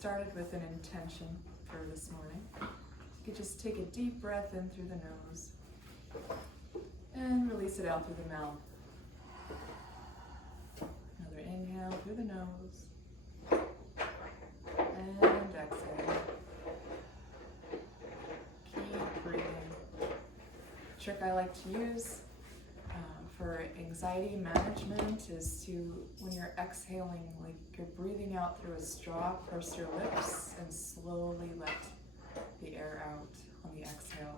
started with an intention for this morning. You could just take a deep breath in through the nose and release it out through the mouth. Another inhale through the nose and exhale. Keep breathing. Trick I like to use for anxiety management is to, when you're exhaling, like you're breathing out through a straw, purse your lips and slowly let the air out on the exhale.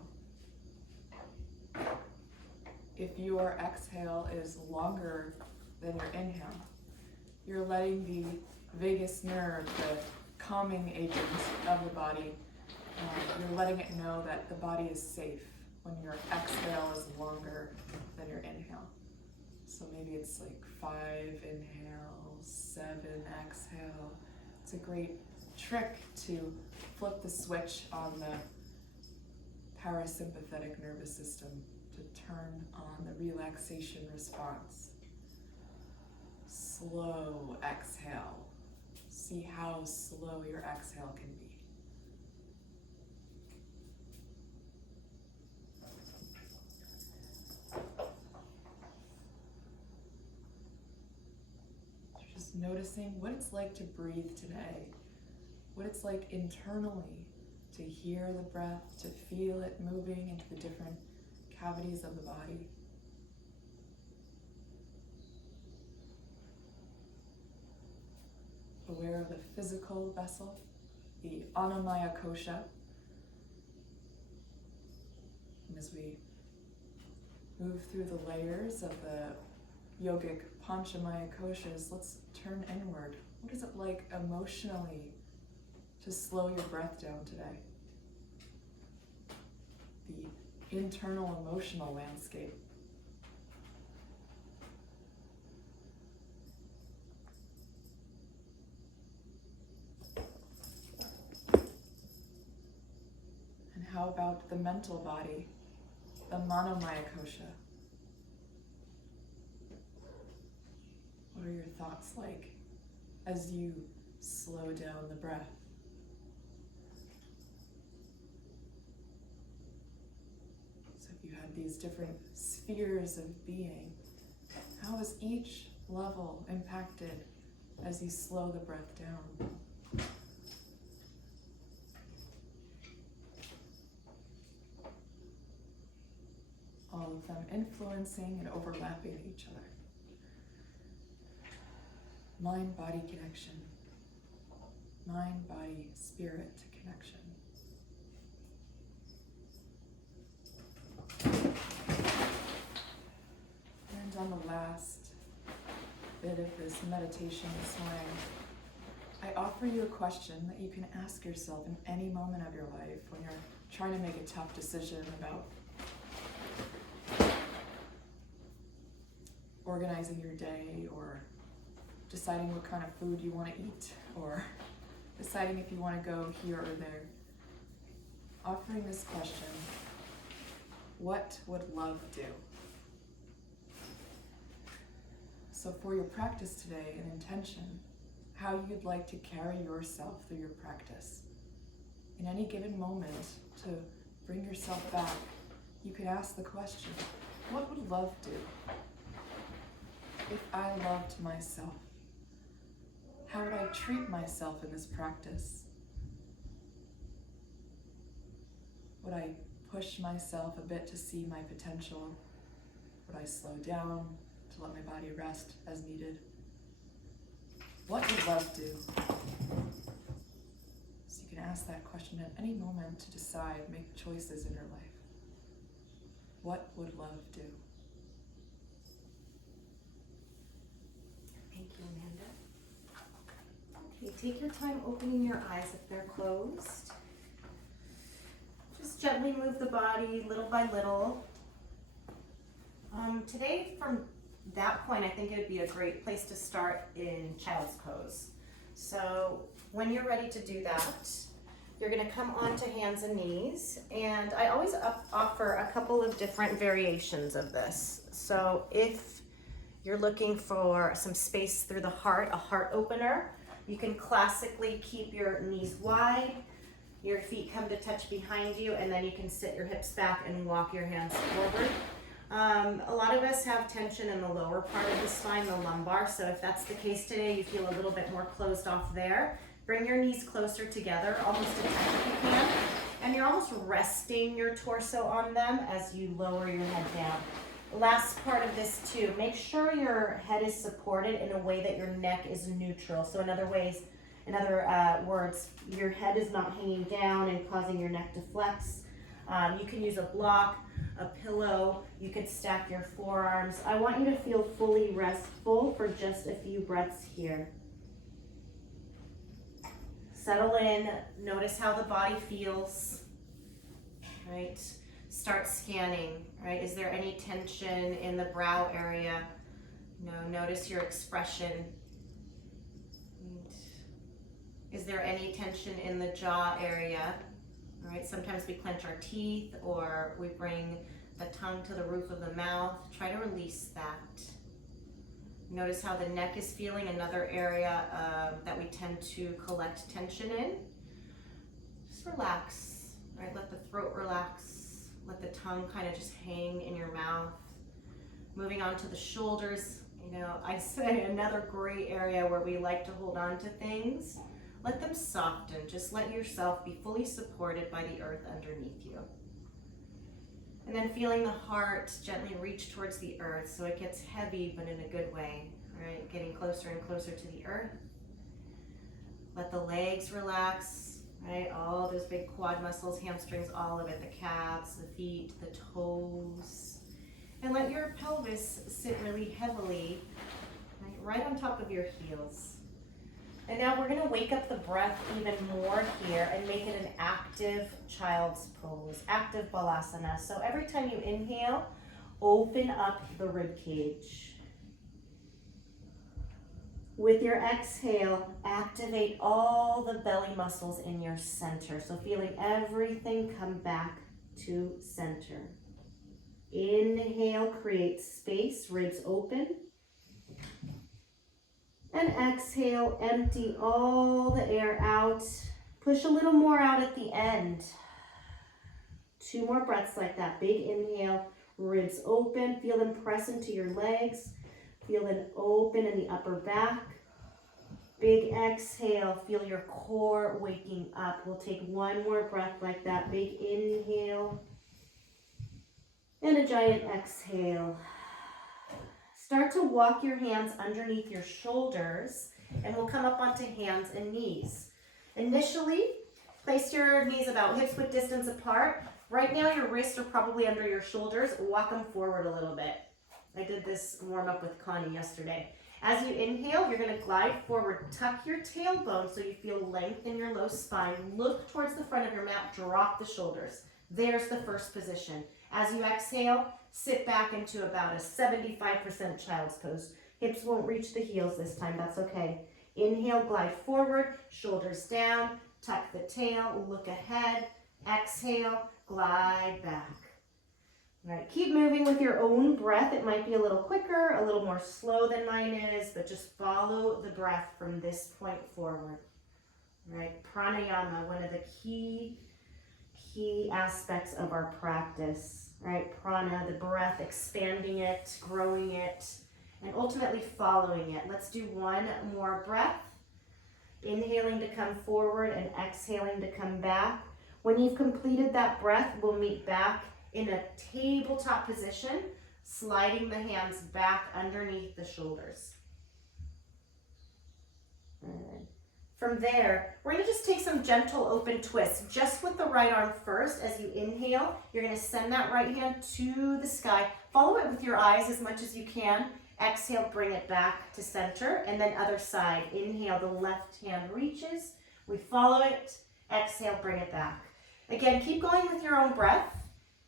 If your exhale is longer than your inhale, you're letting the vagus nerve, the calming agent of the body, you're letting it know that the body is safe when your exhale is longer than your inhale. So maybe it's like 5 inhale, 7 exhale. It's a great trick to flip the switch on the parasympathetic nervous system to turn on the relaxation response. Slow exhale. See how slow your exhale can be. Just noticing what it's like to breathe today, what it's like internally to hear the breath, to feel it moving into the different cavities of the body. Aware of the physical vessel, the Annamaya kosha. And as we move through the layers of the yogic Panchamaya koshas, let's turn inward. What is it like emotionally to slow your breath down today? The internal emotional landscape. And how about the mental body, the Manomaya kosha? What are your thoughts like as you slow down the breath? So if you had these different spheres of being, how is each level impacted as you slow the breath down? All of them influencing and overlapping each other. Mind-body connection. Mind-body-spirit connection. And on the last bit of this meditation this morning, I offer you a question that you can ask yourself in any moment of your life when you're trying to make a tough decision about organizing your day, or deciding what kind of food you want to eat, or deciding if you want to go here or there. Offering this question, what would love do? So for your practice today, an intention, how you'd like to carry yourself through your practice. In any given moment, to bring yourself back, you could ask the question, what would love do? If I loved myself, how would I treat myself in this practice? Would I push myself a bit to see my potential? Would I slow down to let my body rest as needed? What would love do? So you can ask that question at any moment to decide, make choices in your life. What would love do? Thank you, Amanda. Okay, take your time opening your eyes if they're closed. Just gently move the body little by little. Today, from that point, I think it would be a great place to start in child's pose. So when you're ready to do that, you're going to come onto hands and knees. And I always offer a couple of different variations of this. So if you're looking for some space through the heart, a heart opener, You can classically keep your knees wide, your feet come to touch behind you, and then you can sit your hips back and walk your hands forward. A lot of us have tension in the lower part of the spine, the lumbar, so if that's the case today, you feel a little bit more closed off there. Bring your knees closer together, almost as tight as you can, and you're almost resting your torso on them as you lower your head down. Last part of this too, make sure your head is supported in a way that your neck is neutral. So in other words, your head is not hanging down and causing your neck to flex. You can use a block, a pillow, you could stack your forearms. I want you to feel fully restful for just a few breaths here. Settle in, notice how the body feels, right? Start scanning, right? Is there any tension in the brow area? Notice your expression. Is there any tension in the jaw area? All right, sometimes we clench our teeth or we bring the tongue to the roof of the mouth. Try to release that. Notice how the neck is feeling, another area that we tend to collect tension in. Just relax, right? Let the throat relax. Let the tongue kind of just hang in your mouth. Moving on to the shoulders, I say another gray area where we like to hold on to things. Let them soften. Just let yourself be fully supported by the earth underneath you. And then feeling the heart gently reach towards the earth so it gets heavy, but in a good way, right? Getting closer and closer to the earth. Let the legs relax, right? All those big quad muscles, hamstrings, all of it, the calves, the feet, the toes. And let your pelvis sit really heavily, right on top of your heels. And now we're gonna wake up the breath even more here and make it an active child's pose, active balasana. So every time you inhale, open up the rib cage. With your exhale, activate all the belly muscles in your center. So feeling everything come back to center. Inhale, create space, ribs open. And exhale, empty all the air out. Push a little more out at the end. 2 more breaths like that. Big inhale, ribs open. Feel them press into your legs. Feel them open in the upper back. Big exhale, feel your core waking up. We'll take 1 more breath like that. Big inhale. And a giant exhale. Start to walk your hands underneath your shoulders, and we'll come up onto hands and knees. Initially, place your knees about hips width distance apart. Right now, your wrists are probably under your shoulders. Walk them forward a little bit. I did this warm up with Connie yesterday. As you inhale, you're going to glide forward. Tuck your tailbone so you feel length in your low spine. Look towards the front of your mat. Drop the shoulders. There's the first position. As you exhale, sit back into about a 75% child's pose. Hips won't reach the heels this time, that's okay. Inhale, glide forward, shoulders down, tuck the tail, look ahead. Exhale, glide back. All right, keep moving with your own breath. It might be a little quicker, a little more slow than mine is, but just follow the breath from this point forward. All right, pranayama, one of the key aspects of our practice, right? Prana, the breath, expanding it, growing it, and ultimately following it. Let's do 1 more breath. Inhaling to come forward and exhaling to come back. When you've completed that breath, we'll meet back in a tabletop position, sliding the hands back underneath the shoulders. Good. From there, we're going to just take some gentle open twists, just with the right arm first. As you inhale, you're going to send that right hand to the sky. Follow it with your eyes as much as you can. Exhale, bring it back to center, and then other side. Inhale, the left hand reaches. We follow it. Exhale, bring it back. Again, keep going with your own breath.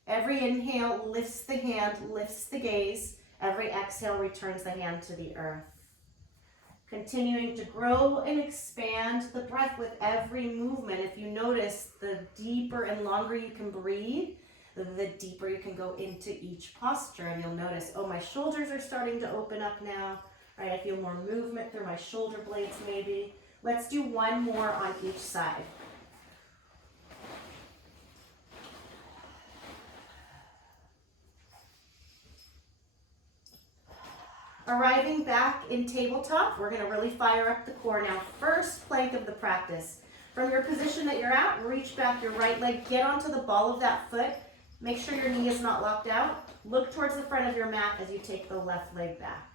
Every inhale lifts the hand, lifts the gaze. Every exhale returns the hand to the earth. Continuing to grow and expand the breath with every movement. If you notice, the deeper and longer you can breathe, the deeper you can go into each posture. And you'll notice, oh, my shoulders are starting to open up now. Right, I feel more movement through my shoulder blades maybe. Let's do one more on each side. Arriving back in tabletop, we're gonna really fire up the core. Now, first plank of the practice. From your position that you're at, reach back your right leg, get onto the ball of that foot. Make sure your knee is not locked out. Look towards the front of your mat as you take the left leg back.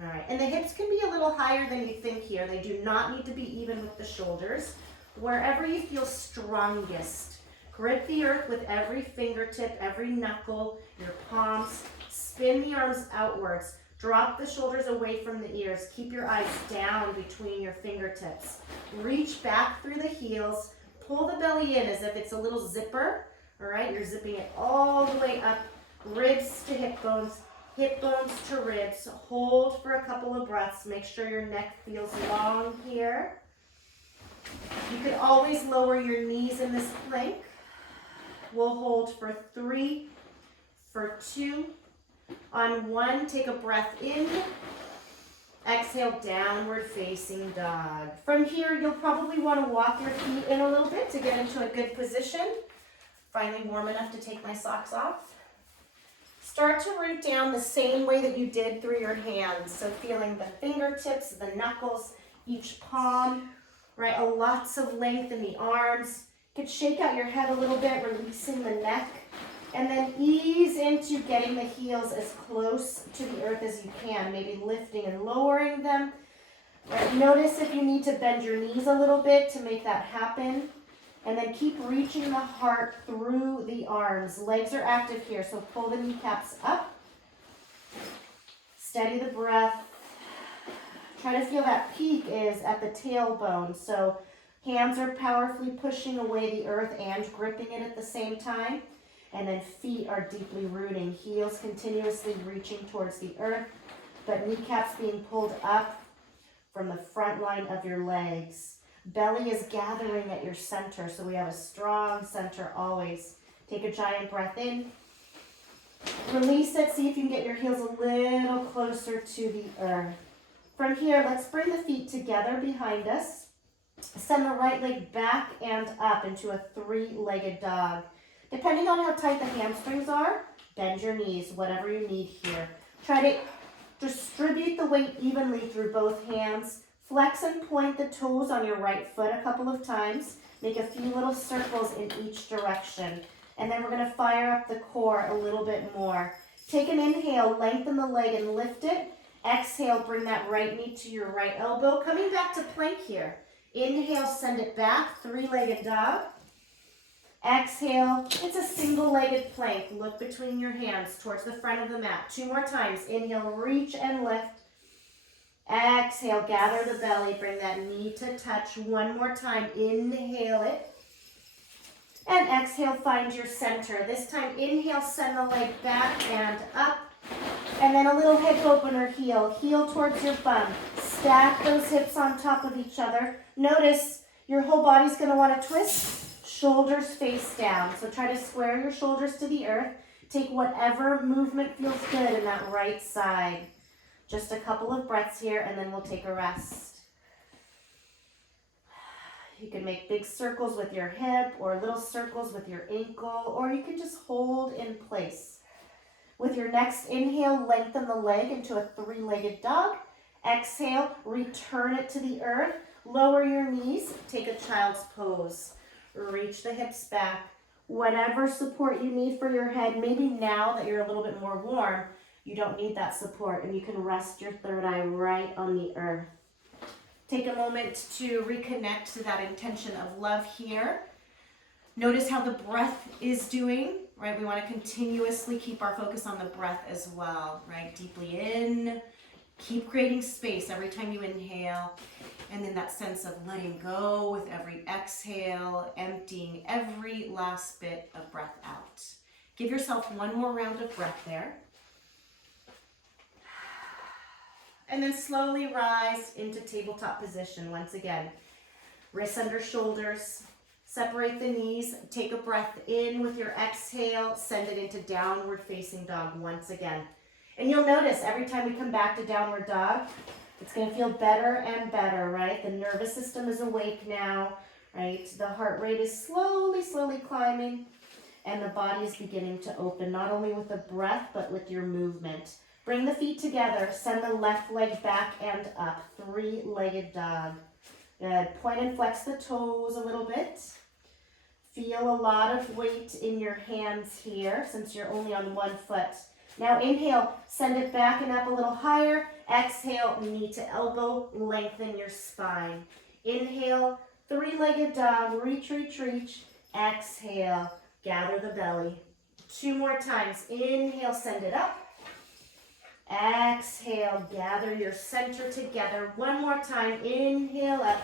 All right, and the hips can be a little higher than you think here. They do not need to be even with the shoulders. Wherever you feel strongest, grip the earth with every fingertip, every knuckle, your palms. Spin the arms outwards. Drop the shoulders away from the ears. Keep your eyes down between your fingertips. Reach back through the heels. Pull the belly in as if it's a little zipper. All right, you're zipping it all the way up. Ribs to hip bones to ribs. Hold for a couple of breaths. Make sure your neck feels long here. You could always lower your knees in this plank. We'll hold for 3, for 2. On 1, take a breath in. Exhale, downward facing dog. From here, you'll probably want to walk your feet in a little bit to get into a good position. Finally warm enough to take my socks off. Start to root down the same way that you did through your hands. So feeling the fingertips, the knuckles, each palm, right? Lots of length in the arms. You could shake out your head a little bit, releasing the neck. And then ease into getting the heels as close to the earth as you can, maybe lifting and lowering them. Right, notice if you need to bend your knees a little bit to make that happen. And then keep reaching the heart through the arms. Legs are active here, so pull the kneecaps up. Steady the breath. Try to feel that peak is at the tailbone, so hands are powerfully pushing away the earth and gripping it at the same time. And then feet are deeply rooting, heels continuously reaching towards the earth, but kneecaps being pulled up from the front line of your legs. Belly is gathering at your center, so we have a strong center always. Take a giant breath in. Release it, see if you can get your heels a little closer to the earth. From here, let's bring the feet together behind us. Send the right leg back and up into a 3-legged dog. Depending on how tight the hamstrings are, bend your knees, whatever you need here. Try to distribute the weight evenly through both hands. Flex and point the toes on your right foot a couple of times. Make a few little circles in each direction. And then we're going to fire up the core a little bit more. Take an inhale, lengthen the leg and lift it. Exhale, bring that right knee to your right elbow. Coming back to plank here. Inhale, send it back, 3-legged dog. Exhale, it's a single-legged plank. Look between your hands towards the front of the mat. 2 more times. Inhale, reach and lift. Exhale, gather the belly. Bring that knee to touch. 1 more time. Inhale it. And exhale, find your center. This time, inhale, send the leg back and up. And then a little hip opener, heel towards your bum. Stack those hips on top of each other. Notice your whole body's going to want to twist. Shoulders face down. So try to square your shoulders to the earth. Take whatever movement feels good in that right side. Just a couple of breaths here and then we'll take a rest. You can make big circles with your hip or little circles with your ankle, or you can just hold in place. With your next inhale, lengthen the leg into a 3-legged dog. Exhale, return it to the earth. Lower your knees, take a child's pose. Reach the hips back. Whatever support you need for your head, maybe now that you're a little bit more warm, you don't need that support and you can rest your third eye right on the earth. Take a moment to reconnect to that intention of love here. Notice how the breath is doing, right? We want to continuously keep our focus on the breath as well, right? Deeply in, keep creating space every time you inhale. And then that sense of letting go with every exhale, emptying every last bit of breath out. Give yourself 1 more round of breath there. And then slowly rise into tabletop position once again. Wrists under shoulders. Separate the knees. Take a breath in with your exhale. Send it into downward facing dog once again. And you'll notice every time we come back to downward dog, It's gonna feel better and better, right? The nervous system is awake now, right? The heart rate is slowly, slowly climbing, and the body is beginning to open, not only with the breath, but with your movement. Bring the feet together, send the left leg back and up, three-legged dog. Good, point and flex the toes a little bit. Feel a lot of weight in your hands here, since you're only on one foot. Now inhale, send it back and up a little higher. Exhale, knee to elbow, lengthen your spine. Inhale, three-legged dog, reach, reach, reach. Exhale, gather the belly. 2 more times. Inhale, send it up. Exhale, gather your center together. 1 more time. Inhale up.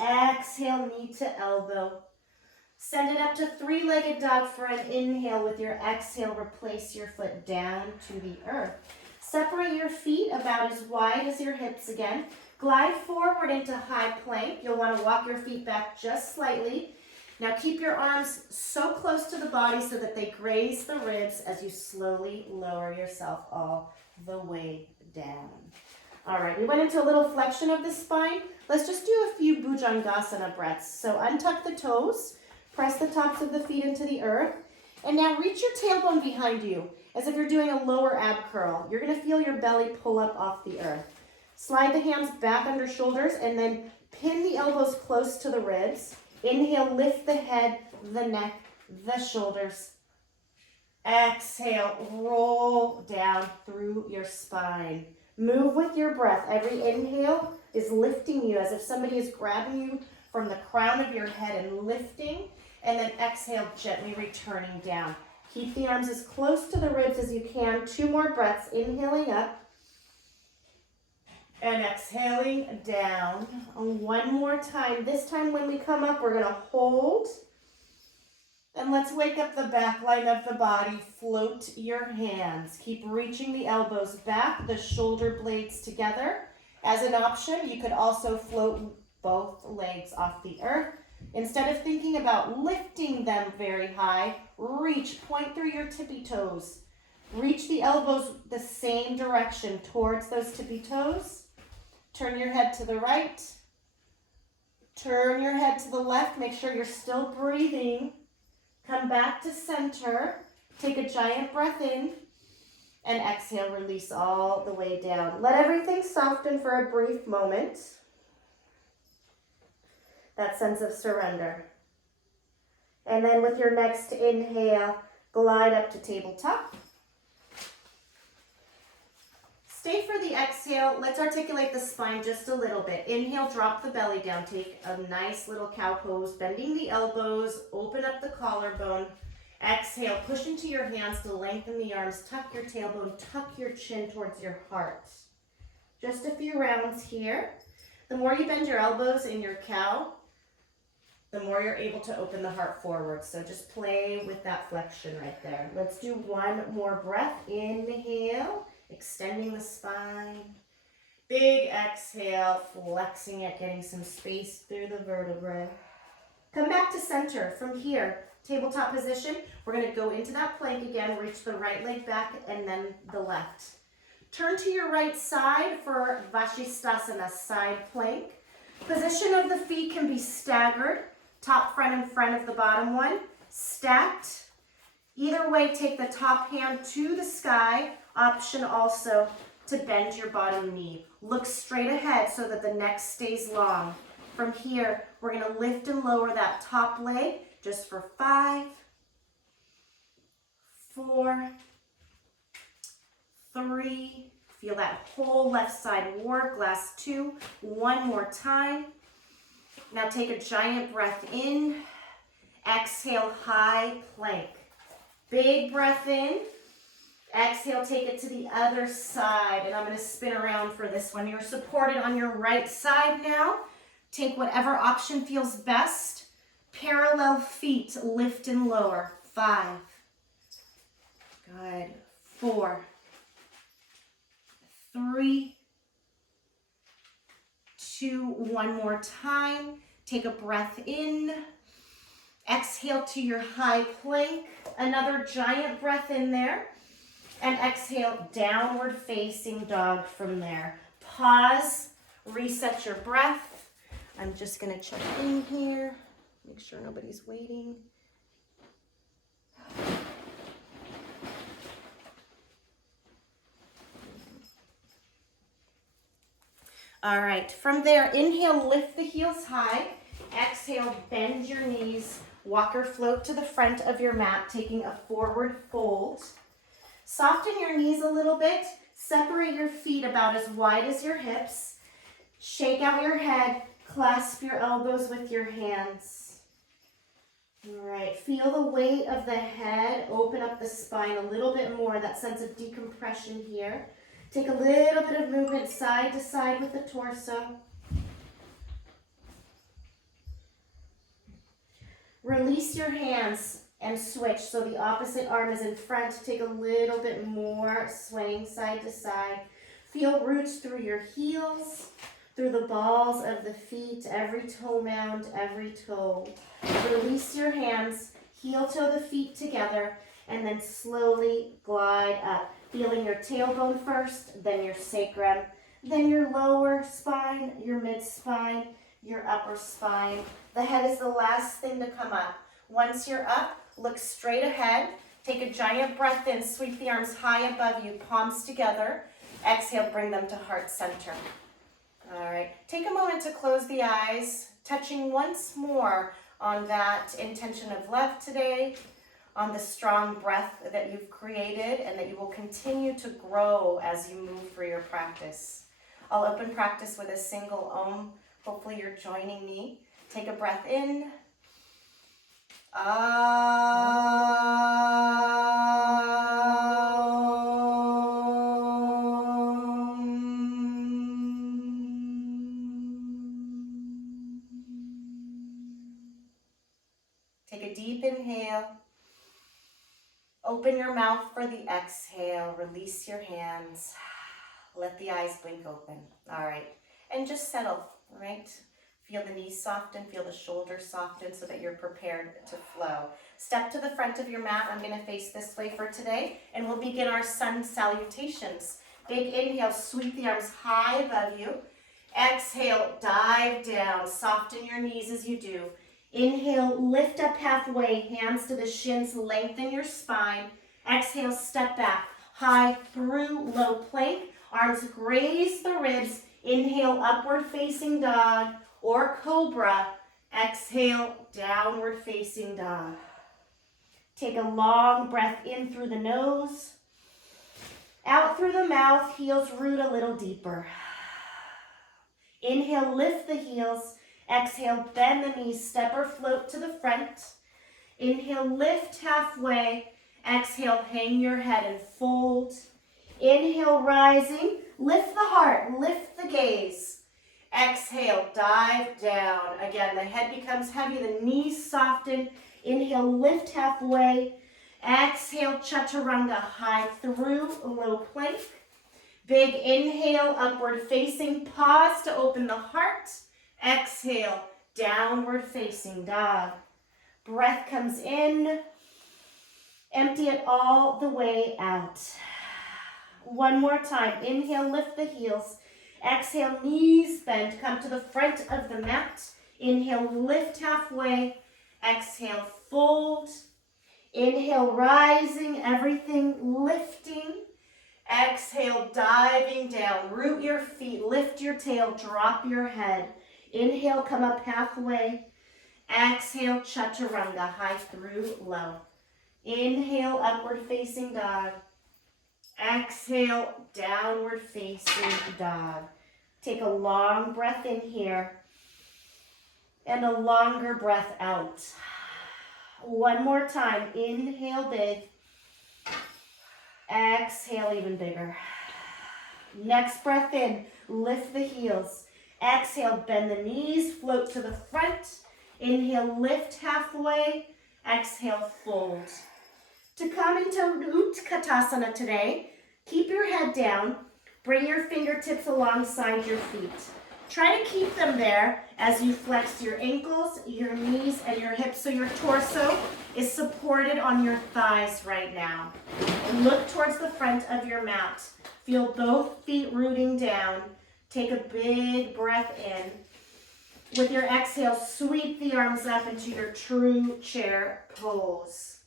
Exhale, knee to elbow. Send it up to three-legged dog for an inhale. With your exhale, replace your foot down to the earth. Separate your feet about as wide as your hips again. Glide forward into high plank. You'll want to walk your feet back just slightly. Now keep your arms so close to the body so that they graze the ribs as you slowly lower yourself all the way down. All right, we went into a little flexion of the spine. Let's just do a few Bhujangasana breaths. So untuck the toes. Press the tops of the feet into the earth. And now reach your tailbone behind you as if you're doing a lower ab curl. You're going to feel your belly pull up off the earth. Slide the hands back under shoulders and then pin the elbows close to the ribs. Inhale, lift the head, the neck, the shoulders. Exhale, roll down through your spine. Move with your breath. Every inhale is lifting you as if somebody is grabbing you from the crown of your head and lifting. And then exhale, gently returning down. Keep the arms as close to the ribs as you can. 2 more breaths. Inhaling up. And exhaling down. 1 more time. This time when we come up, we're going to hold. And let's wake up the back line of the body. Float your hands. Keep reaching the elbows back, the shoulder blades together. As an option, you could also float both legs off the earth. Instead of thinking about lifting them very high, reach, point through your tippy toes. Reach the elbows the same direction towards those tippy toes. Turn your head to the right. Turn your head to the left. Make sure you're still breathing. Come back to center. Take a giant breath in. And exhale, release all the way down. Let everything soften for a brief moment. That sense of surrender. And then with your next inhale, glide up to tabletop. Stay for the exhale. Let's articulate the spine just a little bit. Inhale, drop the belly down. Take a nice little cow pose, bending the elbows, open up the collarbone. Exhale, push into your hands to lengthen the arms. Tuck your tailbone, tuck your chin towards your heart. Just a few rounds here. The more you bend your elbows in your cow, the more you're able to open the heart forward. So just play with that flexion right there. Let's do 1 more breath. Inhale, extending the spine. Big exhale, flexing it, getting some space through the vertebrae. Come back to center. From here, tabletop position. We're going to go into that plank again. Reach the right leg back and then the left. Turn to your right side for Vashisthasana, side plank. Position of the feet can be staggered. Top front in front of the bottom one. Stacked. Either way, take the top hand to the sky. Option also to bend your bottom knee. Look straight ahead so that the neck stays long. From here, we're going to lift and lower that top leg just for 5, 4, 3. Feel that whole left side work. Last 2. 1 more time. Now take a giant breath in. Exhale, high plank. Big breath in. Exhale, take it to the other side. And I'm going to spin around for this one. You're supported on your right side now. Take whatever option feels best. Parallel feet, lift and lower. 5. Good. 4. 3. 2. 1 more time. Take a breath in. Exhale to your high plank. Another giant breath in there. And exhale, downward facing dog from there. pause, reset your breath. I'm just gonna check in here, make sure nobody's waiting. All right, from there, inhale, lift the heels high. Exhale, bend your knees. Walk or float to the front of your mat, taking a forward fold. Soften your knees a little bit. Separate your feet about as wide as your hips. Shake out your head. Clasp your elbows with your hands. All right, feel the weight of the head. Open up the spine a little bit more, that sense of decompression here. Take a little bit of movement side to side with the torso. Release your hands and switch so the opposite arm is in front. Take a little bit more, swaying side to side. Feel roots through your heels, through the balls of the feet, every toe mound, every toe. Release your hands, heel toe the feet together, and then slowly glide up. Feeling your tailbone first, then your sacrum, then your lower spine, your mid spine, your upper spine. The head is the last thing to come up. Once you're up, look straight ahead. Take a giant breath in, sweep the arms high above you, palms together. Exhale, bring them to heart center. All right, take a moment to close the eyes, touching once more on that intention of love today, on the strong breath that you've created and that you will continue to grow as you move through your practice. I'll open practice with a single Om. Hopefully you're joining me. Take a breath in. Take a deep inhale. Open your mouth for the exhale. Release your hands. Let the eyes blink open. All right. And just settle, all right? Feel the knees soften, feel the shoulders soften so that you're prepared to flow. Step to the front of your mat. I'm going to face this way for today, and we'll begin our sun salutations. Big inhale, sweep the arms high above you. Exhale, dive down. Soften your knees as you do. Inhale, lift up halfway, hands to the shins, lengthen your spine. Exhale, step back, high through low plank. Arms graze the ribs. Inhale, upward facing dog or cobra. Exhale, downward facing dog. Take a long breath in through the nose. Out through the mouth, heels root a little deeper. Inhale, lift the heels. Exhale, bend the knees, step or float to the front. Inhale, lift halfway. Exhale, hang your head and fold. Inhale, rising. Lift the heart, lift the gaze. Exhale, dive down. Again, the head becomes heavy, the knees soften. Inhale, lift halfway. Exhale, chaturanga, high through low plank. Big inhale, upward facing. Pause to open the heart. Exhale, downward facing dog. Breath comes in. Empty it all the way out. One more time. Inhale, lift the heels. Exhale, knees bend. Come to the front of the mat. Inhale, lift halfway. Exhale, fold. Inhale, rising, everything lifting. Exhale, diving down. Root your feet, lift your tail, drop your head. Inhale, come up halfway. Exhale, chaturanga, high through low. Inhale, upward facing dog. Exhale, downward facing dog. Take a long breath in here and a longer breath out. One more time. Inhale big. Exhale even bigger. Next breath in. Lift the heels. Exhale, bend the knees, float to the front. Inhale, lift halfway. Exhale, fold. To come into Utkatasana today, keep your head down. Bring your fingertips alongside your feet. Try to keep them there as you flex your ankles, your knees, and your hips so your torso is supported on your thighs right now. And look towards the front of your mat. Feel both feet rooting down. Take a big breath in. With your exhale, sweep the arms up into your true chair pose.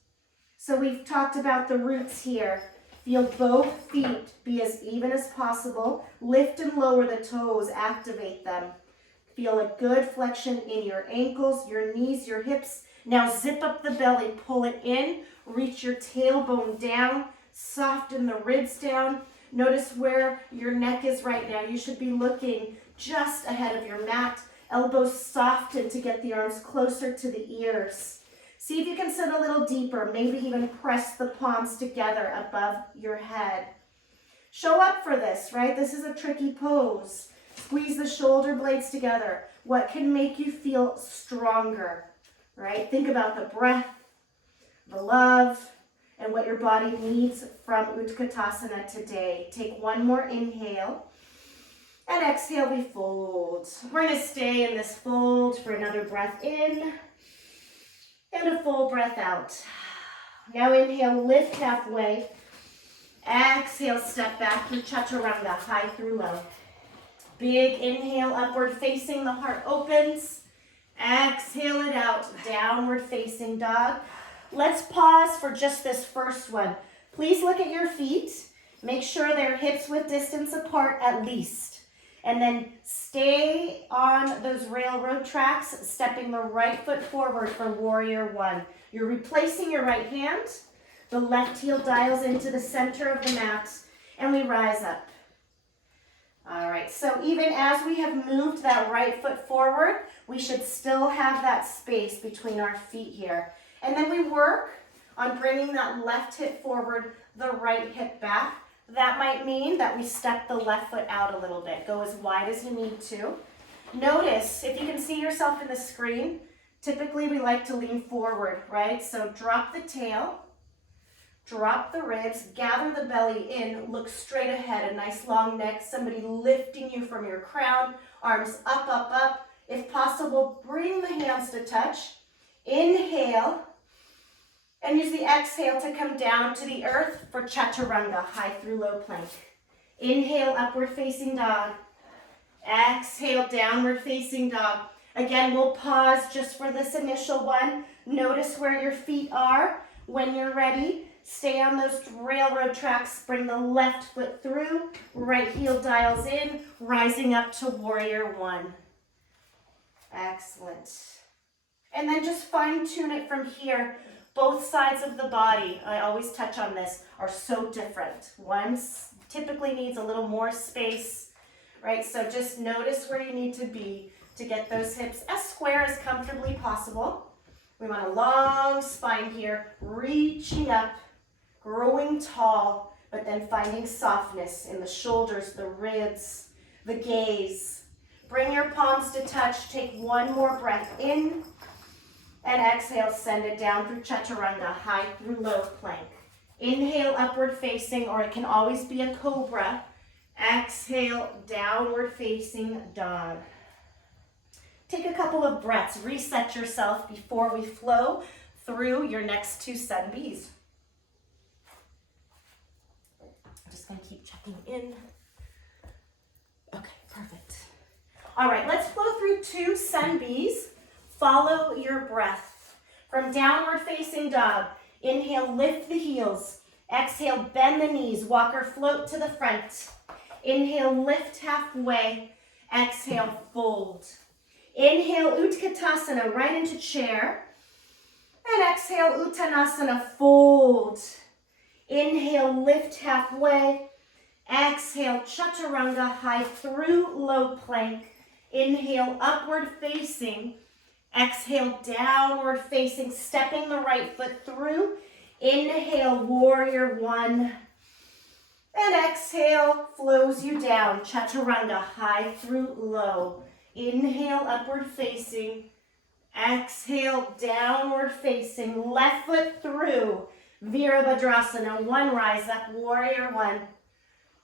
So we've talked about the roots here. Feel both feet be as even as possible. Lift and lower the toes, activate them. Feel a good flexion in your ankles, your knees, your hips. Now zip up the belly, pull it in, reach your tailbone down, soften the ribs down. Notice where your neck is right now. You should be looking just ahead of your mat. Elbows soften to get the arms closer to the ears. See if you can sit a little deeper, maybe even press the palms together above your head. Show up for this, right? This is a tricky pose. Squeeze the shoulder blades together. What can make you feel stronger, right? Think about the breath, the love, and what your body needs from Utkatasana today. Take one more inhale. And exhale, we fold. We're going to stay in this fold for another breath in. And a full breath out. Now inhale, lift halfway. Exhale, step back through Chaturanga, high through low. Big inhale, upward facing, the heart opens. Exhale it out, downward facing dog. Let's pause for just this first one. Please look at your feet. Make sure they're hips width distance apart at least. And then stay on those railroad tracks, stepping the right foot forward for warrior one. You're replacing your right hand. The left heel dials into the center of the mat, and we rise up. All right, so even as we have moved that right foot forward, we should still have that space between our feet here. And then we work on bringing that left hip forward, the right hip back. That might mean that we step the left foot out a little bit. Go as wide as you need to. Notice, if you can see yourself in the screen, typically we like to lean forward, right? So drop the tail, drop the ribs, gather the belly in, look straight ahead, a nice long neck, somebody lifting you from your crown, arms up, up, up. If possible, bring the hands to touch. Inhale. And use the exhale to come down to the earth for Chaturanga, high through low plank. Inhale, upward facing dog. Exhale, downward facing dog. Again, we'll pause just for this initial one. Notice where your feet are. When you're ready, stay on those railroad tracks. Bring the left foot through. Right heel dials in, rising up to warrior one. Excellent. And then just fine tune it from here. Both sides of the body, I always touch on this, are so different. One typically needs a little more space, right? So just notice where you need to be to get those hips as square as comfortably possible. We want a long spine here, reaching up, growing tall, but then finding softness in the shoulders, the ribs, the gaze. Bring your palms to touch. Take one more breath in. And exhale, send it down through Chaturanga, high through low plank. Inhale, upward facing, or it can always be a cobra. Exhale, downward facing dog. Take a couple of breaths. Reset yourself before we flow through your next two sun Bs. I'm just going to keep checking in. Okay, perfect. All right, let's flow through two sun Bs. Follow your breath. From downward facing dog, inhale, lift the heels. Exhale, bend the knees. Walk or float to the front. Inhale, lift halfway. Exhale, fold. Inhale, Utkatasana, right into chair. And exhale, Uttanasana, fold. Inhale, lift halfway. Exhale, Chaturanga, high through low plank. Inhale, upward facing. Exhale, downward facing, stepping the right foot through. Inhale, warrior one. And exhale, flows you down. Chaturanga, high through low. Inhale, upward facing. Exhale, downward facing. Left foot through. Virabhadrasana, one rise up, warrior one.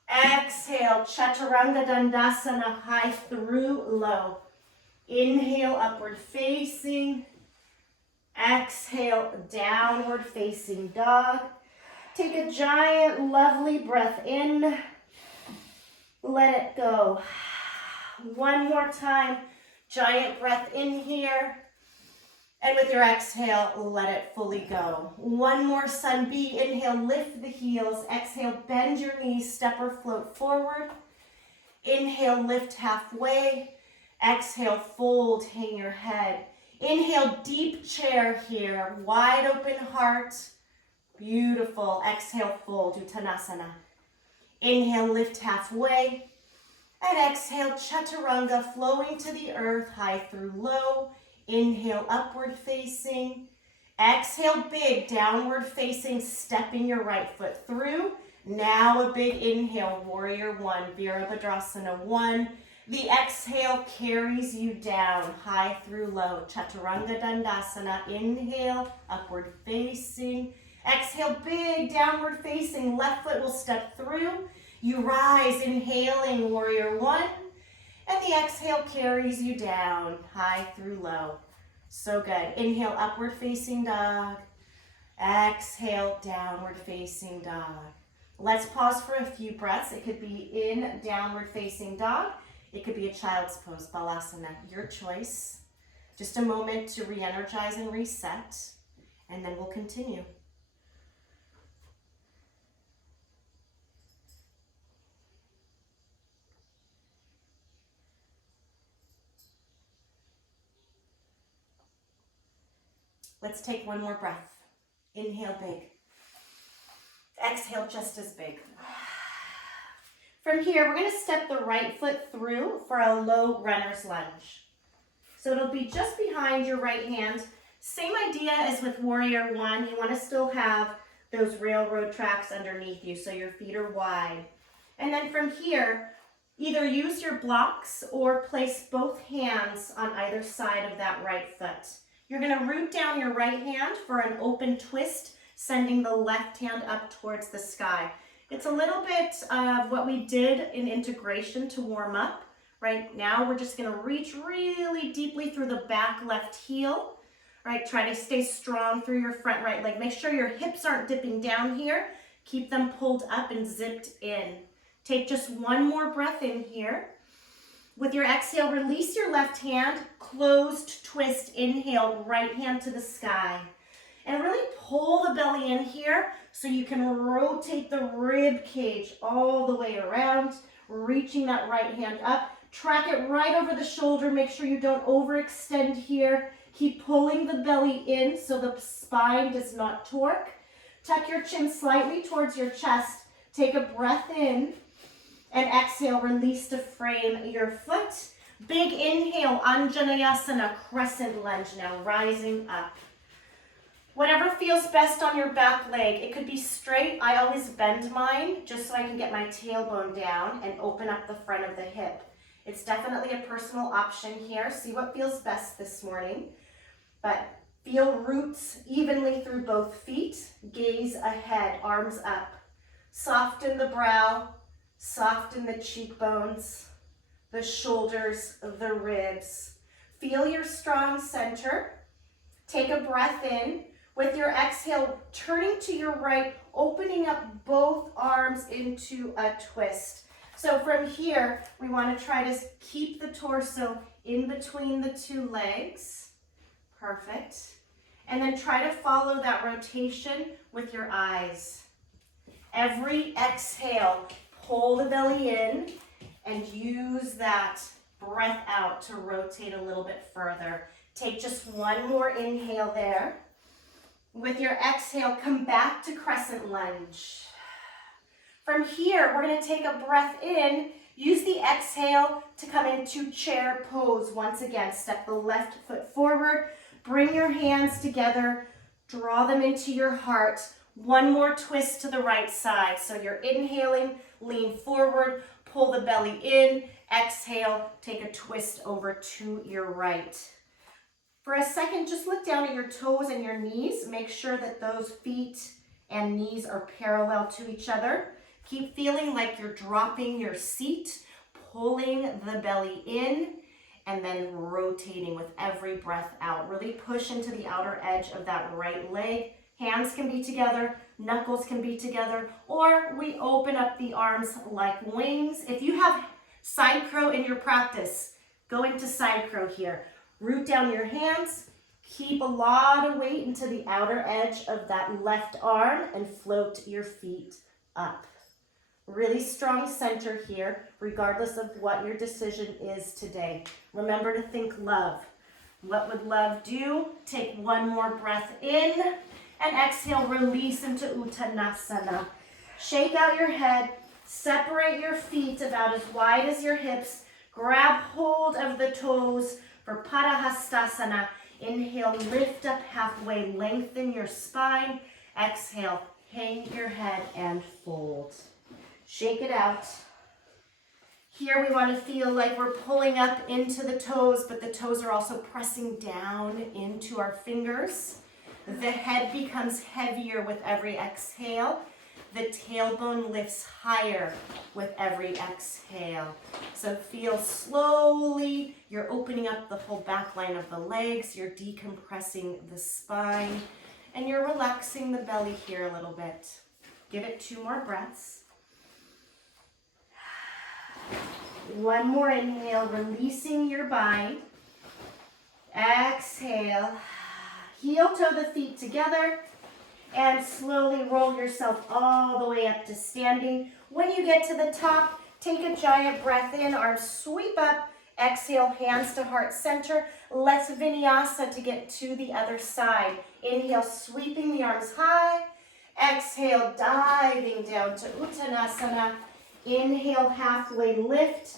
Exhale, Chaturanga Dandasana, high through low. Inhale, upward facing. Exhale, downward facing dog. Take a giant, lovely breath in. Let it go. One more time. Giant breath in here. And with your exhale, let it fully go. One more sun B. Inhale, lift the heels. Exhale, bend your knees, step or float forward. Inhale, lift halfway. Exhale, fold, hang your head. Inhale, deep chair here. Wide open heart. Beautiful. Exhale, fold, Uttanasana. Inhale, lift halfway. And exhale, Chaturanga, flowing to the earth, high through low. Inhale, upward facing. Exhale, big, downward facing, stepping your right foot through. Now a big inhale, warrior one, Virabhadrasana one. The exhale carries you down, high through low, Chaturanga Dandasana. Inhale, upward facing. Exhale, big, downward facing, left foot will step through. You rise, inhaling, warrior one. And the exhale carries you down, high through low. So good. Inhale, upward facing dog. Exhale, downward facing dog. Let's pause for a few breaths. It could be in downward facing dog. It could be a child's pose, Balasana, your choice. Just a moment to re-energize and reset, and then we'll continue. Let's take one more breath. Inhale big. Exhale just as big. From here, we're going to step the right foot through for a low runner's lunge. So it'll be just behind your right hand. Same idea as with warrior one. You want to still have those railroad tracks underneath you so your feet are wide. And then from here, either use your blocks or place both hands on either side of that right foot. You're going to root down your right hand for an open twist, sending the left hand up towards the sky. It's a little bit of what we did in integration to warm up. Right now, we're just going to reach really deeply through the back left heel. Right, try to stay strong through your front right leg. Make sure your hips aren't dipping down here. Keep them pulled up and zipped in. Take just one more breath in here. With your exhale, release your left hand, closed twist, inhale, right hand to the sky. And really pull the belly in here so you can rotate the rib cage all the way around, reaching that right hand up. Track it right over the shoulder. Make sure you don't overextend here. Keep pulling the belly in so the spine does not torque. Tuck your chin slightly towards your chest. Take a breath in. And exhale, release to frame your foot. Big inhale, Anjaneyasana, crescent lunge now, rising up. Whatever feels best on your back leg. It could be straight. I always bend mine just so I can get my tailbone down and open up the front of the hip. It's definitely a personal option here. See what feels best this morning. But feel roots evenly through both feet. Gaze ahead, arms up. Soften the brow. Soften the cheekbones, the shoulders, the ribs. Feel your strong center. Take a breath in. With your exhale, turning to your right, opening up both arms into a twist. So from here, we want to try to keep the torso in between the two legs. Perfect. And then try to follow that rotation with your eyes. Every exhale, pull the belly in and use that breath out to rotate a little bit further. Take just one more inhale there. With your exhale, come back to crescent lunge. From here, we're going to take a breath in. Use the exhale to come into chair pose. Once again, step the left foot forward. Bring your hands together. Draw them into your heart. One more twist to the right side. So you're inhaling, lean forward, pull the belly in, exhale, take a twist over to your right. For a second, just look down at your toes and your knees. Make sure that those feet and knees are parallel to each other. Keep feeling like you're dropping your seat, pulling the belly in, and then rotating with every breath out. Really push into the outer edge of that right leg. Hands can be together, knuckles can be together, or we open up the arms like wings. If you have Side crow in your practice. Go into side crow here. Root down your hands. Keep a lot of weight into the outer edge of that left arm and float your feet up. Really strong center here, regardless of what your decision is today. Remember to think love. What would love do? Take one more breath in and exhale, release into Uttanasana. Shake out your head, separate your feet about as wide as your hips. Grab hold of the toes for Padahastasana. Inhale, lift up halfway, lengthen your spine. Exhale, hang your head and fold. Shake it out. Here we want to feel like we're pulling up into the toes, but the toes are also pressing down into our fingers. The head becomes heavier with every exhale. The tailbone lifts higher with every exhale. So feel slowly, you're opening up the whole back line of the legs, you're decompressing the spine, and you're relaxing the belly here a little bit. Give it 2 more breaths. One more inhale, releasing your bind. Exhale. Heel toe the feet together and slowly roll yourself all the way up to standing. When you get to the top, take a giant breath in, arms sweep up. Exhale, hands to heart center. Let's vinyasa to get to the other side. Inhale, sweeping the arms high. Exhale, diving down to Uttanasana. Inhale, halfway lift.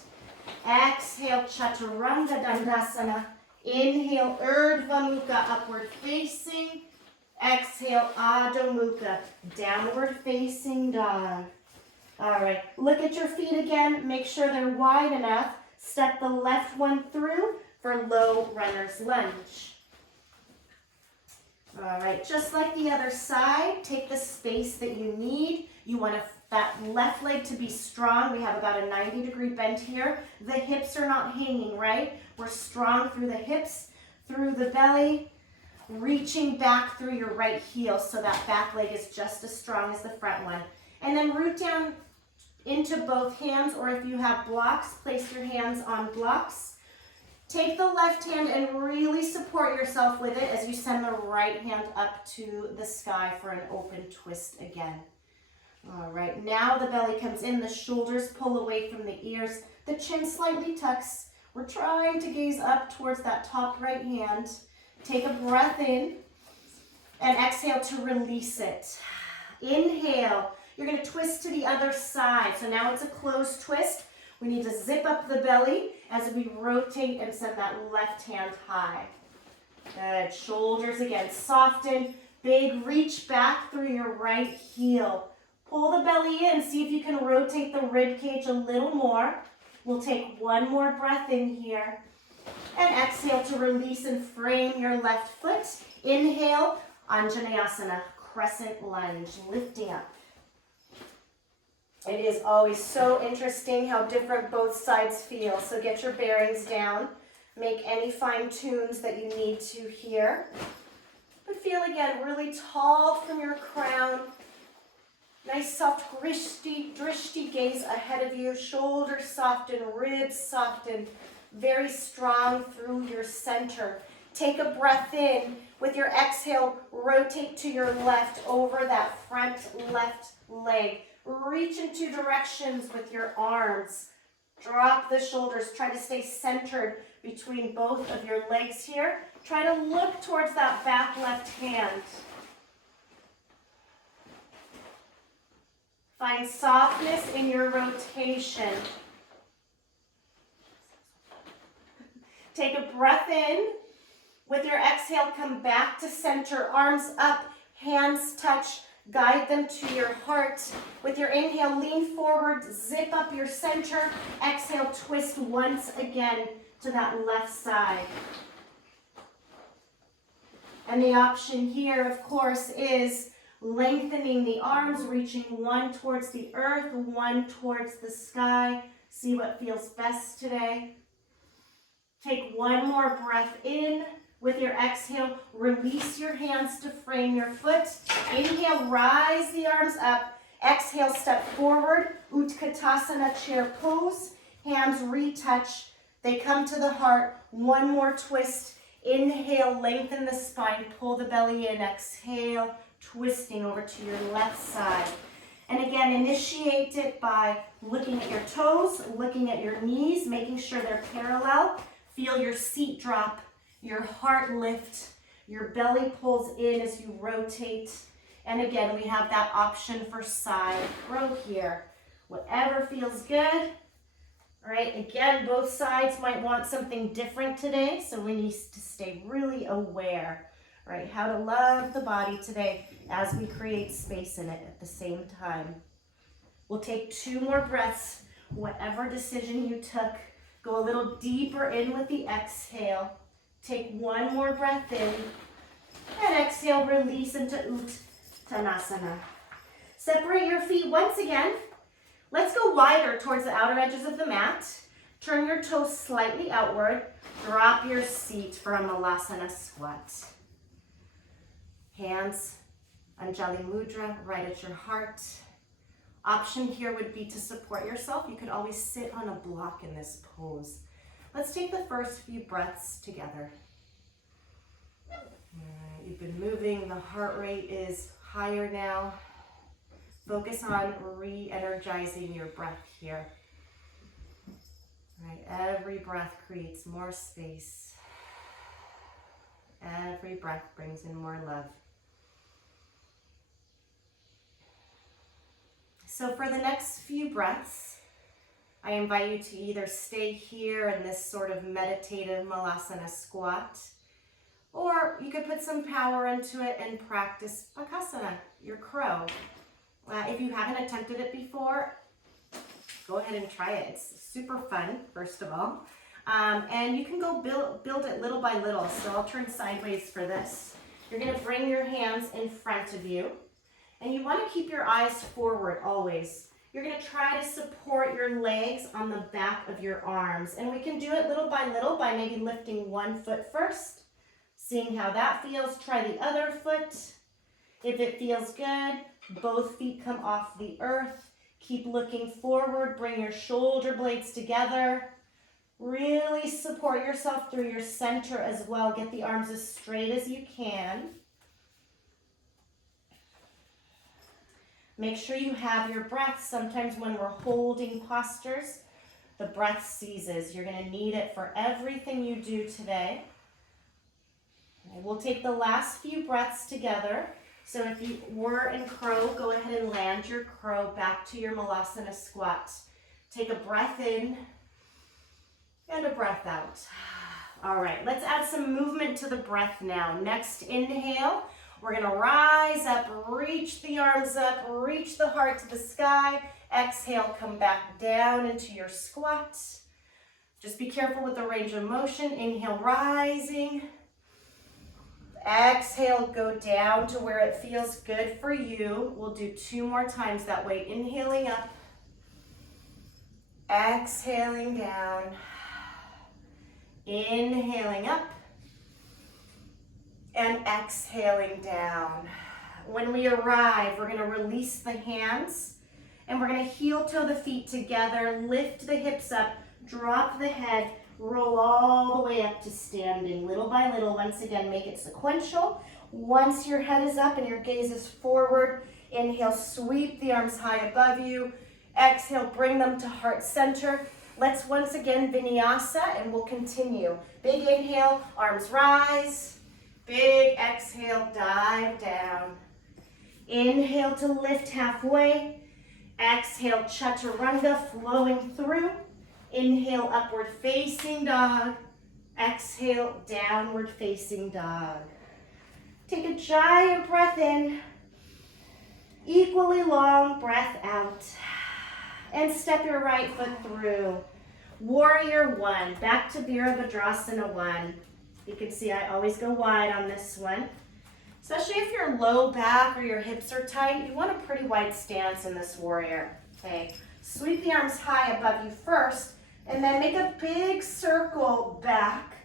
Exhale, Chaturanga Dandasana. Inhale, Urdhva Mukha, upward facing. Exhale, Adho Mukha, downward facing dog. All right, look at your feet again. Make sure they're wide enough. Step the left one through for low runner's lunge. All right, just like the other side, take the space that you need. You want that left leg to be strong. We have about a 90-degree bend here. The hips are not hanging, right? We're strong through the hips, through the belly, reaching back through your right heel so that back leg is just as strong as the front one. And then root down into both hands, or if you have blocks, place your hands on blocks. Take the left hand and really support yourself with it as you send the right hand up to the sky for an open twist again. All right, now the belly comes in, the shoulders pull away from the ears, the chin slightly tucks. We're trying to gaze up towards that top right hand. Take a breath in and exhale to release it. Inhale, you're gonna twist to the other side. So now it's a closed twist. We need to zip up the belly as we rotate and send that left hand high. Good, shoulders again, soften. Big reach back through your right heel. Pull the belly in, see if you can rotate the rib cage a little more. We'll take one more breath in here. And exhale to release and frame your left foot. Inhale, Anjaneyasana, crescent lunge, lifting up. It is always so interesting how different both sides feel. So get your bearings down. Make any fine tunes that you need to here. But feel again really tall from your crown. Nice soft drishti gaze ahead of you. Shoulders soften, ribs soften. Very strong through your center. Take a breath in. With your exhale, rotate to your left over that front left leg. Reach in 2 directions with your arms. Drop the shoulders. Try to stay centered between both of your legs here. Try to look towards that back left hand. Find softness in your rotation. Take a breath in. With your exhale, come back to center. Arms up, hands touch. Guide them to your heart. With your inhale, lean forward, zip up your center. Exhale, twist once again to that left side. And the option here, of course, is lengthening the arms, reaching one towards the earth, one towards the sky. See what feels best today. Take one more breath in. With your exhale, release your hands to frame your foot. Inhale, rise the arms up. Exhale, step forward, Utkatasana chair pose. Hands retouch. They come to the heart. One more twist. Inhale, lengthen the spine, pull the belly in. Exhale, twisting over to your left side. And again, initiate it by looking at your toes, looking at your knees, making sure they're parallel. Feel your seat drop, your heart lift, your belly pulls in as you rotate. And again, we have that option for side row here. Whatever feels good. All right, again, both sides might want something different today, so we need to stay really aware, right? How to love the body today as we create space in it at the same time. We'll take 2 more breaths, whatever decision you took. Go a little deeper in with the exhale. Take 1 more breath in, and exhale, release into Uttanasana. Separate your feet once again. Let's go wider towards the outer edges of the mat. Turn your toes slightly outward. Drop your seat for a Malasana squat. Hands, Anjali Mudra, right at your heart. Option here would be to support yourself. You could always sit on a block in this pose. Let's take the first few breaths together. You've been moving, the heart rate is higher now. Focus on re-energizing your breath here. Right, every breath creates more space. Every breath brings in more love. So for the next few breaths, I invite you to either stay here in this sort of meditative Malasana squat, or you could put some power into it and practice Bakasana, your crow. If you haven't attempted it before, go ahead and try it. It's super fun, first of all. And you can go build it little by little. So I'll turn sideways for this. You're gonna bring your hands in front of you. And you wanna keep your eyes forward always. You're gonna try to support your legs on the back of your arms. And we can do it little by maybe lifting 1 foot first, seeing how that feels. Try the other foot. If it feels good, both feet come off the earth. Keep looking forward. Bring your shoulder blades together. Really support yourself through your center as well. Get the arms as straight as you can. Make sure you have your breath. Sometimes when we're holding postures, the breath seizes. You're going to need it for everything you do today. Okay, we'll take the last few breaths together. So if you were in crow, go ahead and land your crow back to your Malasana squat. Take a breath in and a breath out. All right, let's add some movement to the breath now. Next inhale, we're gonna rise up, reach the arms up, reach the heart to the sky. Exhale, come back down into your squat. Just be careful with the range of motion. Inhale, rising. Exhale, go down to where it feels good for you. We'll do 2 more times that way. Inhaling up, exhaling down, inhaling up, and exhaling down. When we arrive, we're gonna release the hands and we're gonna heel toe the feet together, lift the hips up, drop the head, roll all the way up to standing, little by little. Once again, make it sequential. Once your head is up and your gaze is forward, inhale, sweep the arms high above you. Exhale, bring them to heart center. Let's once again vinyasa and we'll continue. Big inhale, arms rise. Big exhale, dive down. Inhale to lift halfway. Exhale, chaturanga, flowing through. Inhale, upward facing dog. Exhale, downward facing dog. Take a giant breath in. Equally long breath out. And step your right foot through. Warrior 1, back to Virabhadrasana 1. You can see I always go wide on this one. Especially if your low back or your hips are tight, you want a pretty wide stance in this warrior. Okay, sweep the arms high above you first, and then make a big circle back,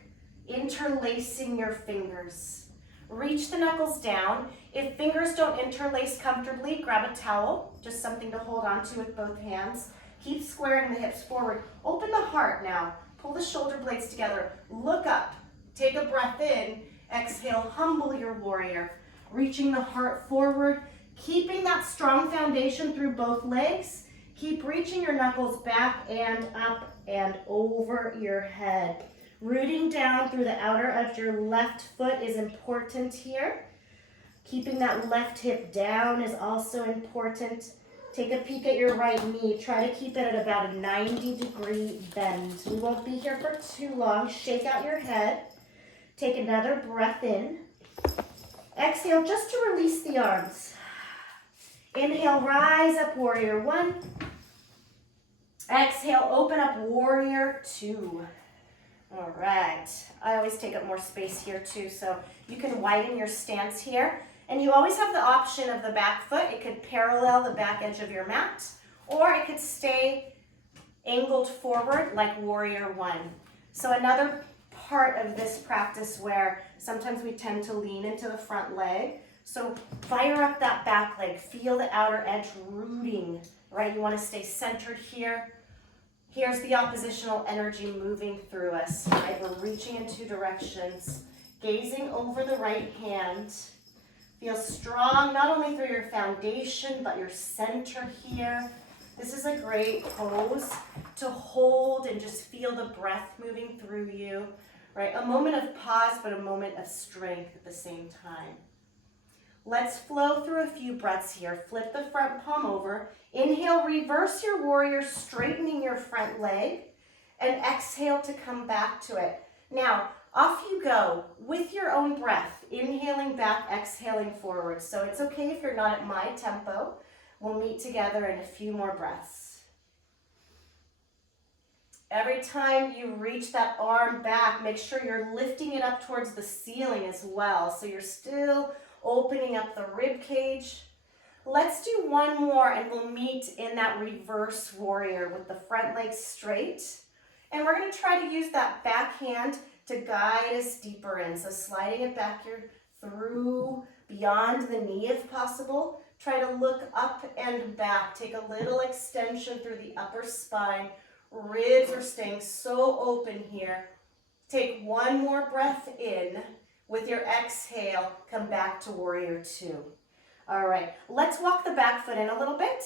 interlacing your fingers. Reach the knuckles down. If fingers don't interlace comfortably, grab a towel, just something to hold on to with both hands. Keep squaring the hips forward. Open the heart now. Pull the shoulder blades together. Look up. Take a breath in. Exhale, humble your warrior. Reaching the heart forward. Keeping that strong foundation through both legs. Keep reaching your knuckles back and up and over your head. Rooting down through the outer edge of your left foot is important here. Keeping that left hip down is also important. Take a peek at your right knee. Try to keep it at about a 90-degree bend. We won't be here for too long. Shake out your head. Take another breath in. Exhale just to release the arms. Inhale, rise up, warrior one. Exhale, open up, warrior two. All right. I always take up more space here too, so you can widen your stance here. And you always have the option of the back foot. It could parallel the back edge of your mat, or it could stay angled forward like warrior one. So another part of this practice where sometimes we tend to lean into the front leg. So fire up that back leg. Feel the outer edge rooting, right? You want to stay centered here. Here's the oppositional energy moving through us, right? We're reaching in two directions, gazing over the right hand. Feel strong, not only through your foundation, but your center here. This is a great pose to hold and just feel the breath moving through you, right? A moment of pause, but a moment of strength at the same time. Let's flow through a few breaths here. Flip the front palm over. Inhale, reverse your warrior, straightening your front leg, and exhale to come back to it. Now, off you go with your own breath, inhaling back, exhaling forward. So it's okay if you're not at my tempo. We'll meet together in a few more breaths. Every time you reach that arm back, make sure you're lifting it up towards the ceiling as well. So you're still opening up the rib cage. Let's do one more and we'll meet in that reverse warrior with the front leg straight. And we're going to try to use that back hand to guide us deeper in. So sliding it back here through beyond the knee if possible. Try to look up and back. Take a little extension through the upper spine. Ribs are staying so open here. Take one more breath in. With your exhale, come back to warrior two. All right, let's walk the back foot in a little bit.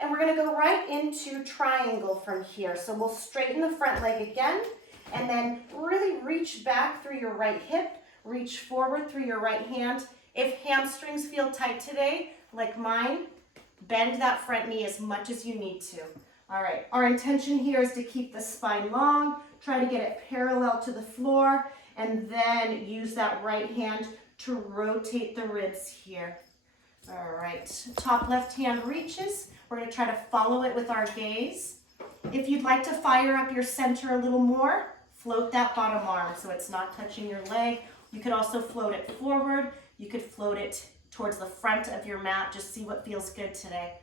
And we're gonna go right into triangle from here. So we'll straighten the front leg again, and then really reach back through your right hip, reach forward through your right hand. If hamstrings feel tight today, like mine, bend that front knee as much as you need to. All right, our intention here is to keep the spine long, try to get it parallel to the floor, and then use that right hand to rotate the ribs here. All right, top left hand reaches. We're going to try to follow it with our gaze. If you'd like to fire up your center a little more, float that bottom arm so it's not touching your leg. You could also float it forward. You could float it towards the front of your mat. Just see what feels good today.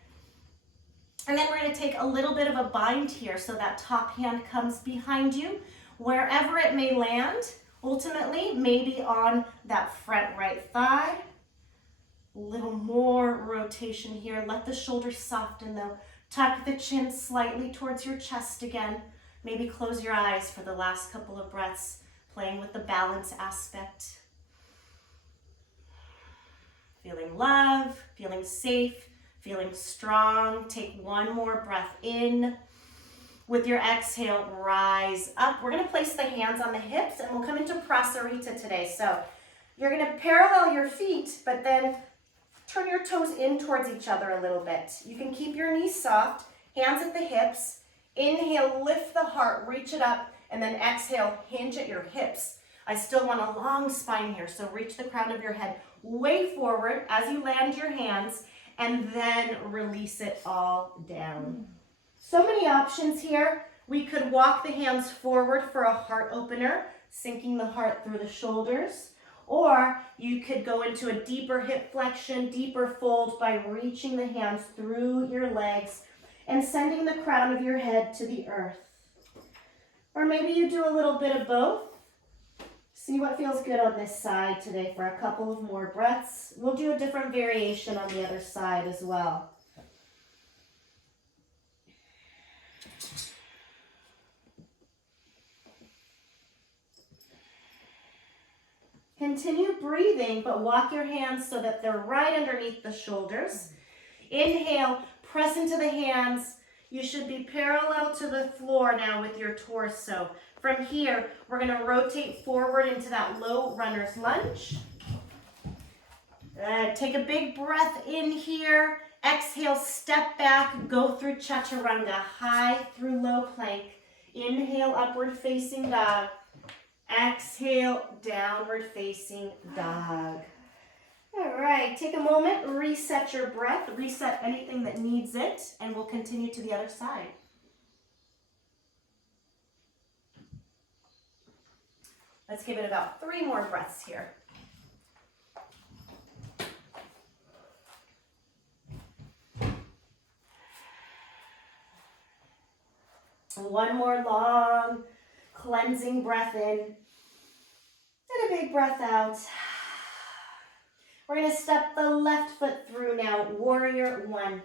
And then we're going to take a little bit of a bind here so that top hand comes behind you, wherever it may land. Ultimately, maybe on that front right thigh. A little more rotation here. Let the shoulders soften though. Tuck the chin slightly towards your chest again. Maybe close your eyes for the last couple of breaths, playing with the balance aspect. Feeling love, feeling safe, feeling strong. Take one more breath in. With your exhale, rise up. We're going to place the hands on the hips and we'll come into Prasarita today. So you're going to parallel your feet, but then turn your toes in towards each other a little bit. You can keep your knees soft, hands at the hips. Inhale, lift the heart, reach it up, and then exhale, hinge at your hips. I still want a long spine here, so reach the crown of your head way forward as you land your hands, and then release it all down. So many options here. We could walk the hands forward for a heart opener, sinking the heart through the shoulders. Or you could go into a deeper hip flexion, deeper fold by reaching the hands through your legs and sending the crown of your head to the earth. Or maybe you do a little bit of both. See what feels good on this side today for a couple of more breaths. We'll do a different variation on the other side as well. continue breathing, but walk your hands so that they're right underneath the shoulders. Inhale, press into the hands. You should be parallel to the floor now with your torso. From here, we're gonna rotate forward into that low runner's lunge. Take a big breath in here. Exhale, step back, go through chaturanga, high through low plank. Inhale, upward facing dog. Exhale, downward facing dog. All right, take a moment, reset your breath, reset anything that needs it, and we'll continue to the other side. Let's give it about 3 more breaths here. One more long, cleansing breath in, and a big breath out. We're going to step the left foot through now, warrior 1.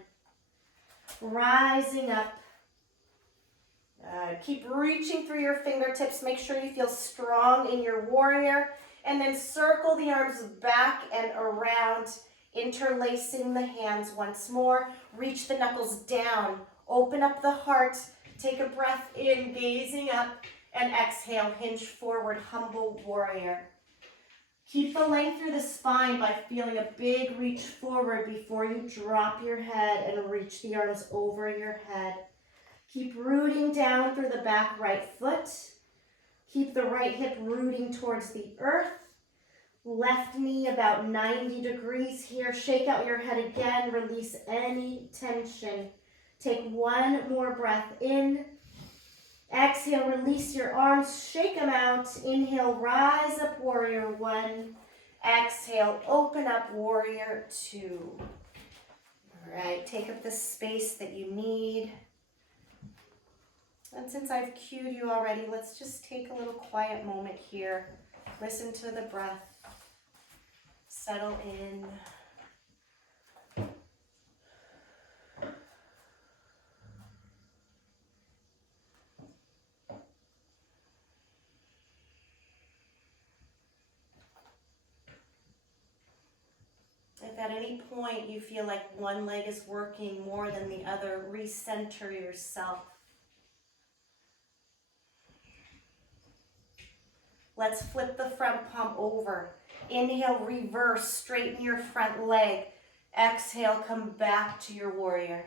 Rising up. Keep reaching through your fingertips. Make sure you feel strong in your warrior. And then circle the arms back and around, interlacing the hands once more. Reach the knuckles down. Open up the heart. Take a breath in, gazing up. And exhale, hinge forward, humble warrior. Keep the length through the spine by feeling a big reach forward before you drop your head and reach the arms over your head. Keep rooting down through the back right foot. Keep the right hip rooting towards the earth. Left knee about 90 degrees here. Shake out your head again. Release any tension. Take 1 more breath in. Exhale, release your arms, shake them out. Inhale, rise up, warrior 1. Exhale, open up, warrior 2. All right, take up the space that you need. And since I've cued you already, let's just take a little quiet moment here. Listen to the breath. Settle in. If at any point you feel like one leg is working more than the other, recenter yourself. Let's flip the front palm over. Inhale, reverse, straighten your front leg. Exhale, come back to your warrior.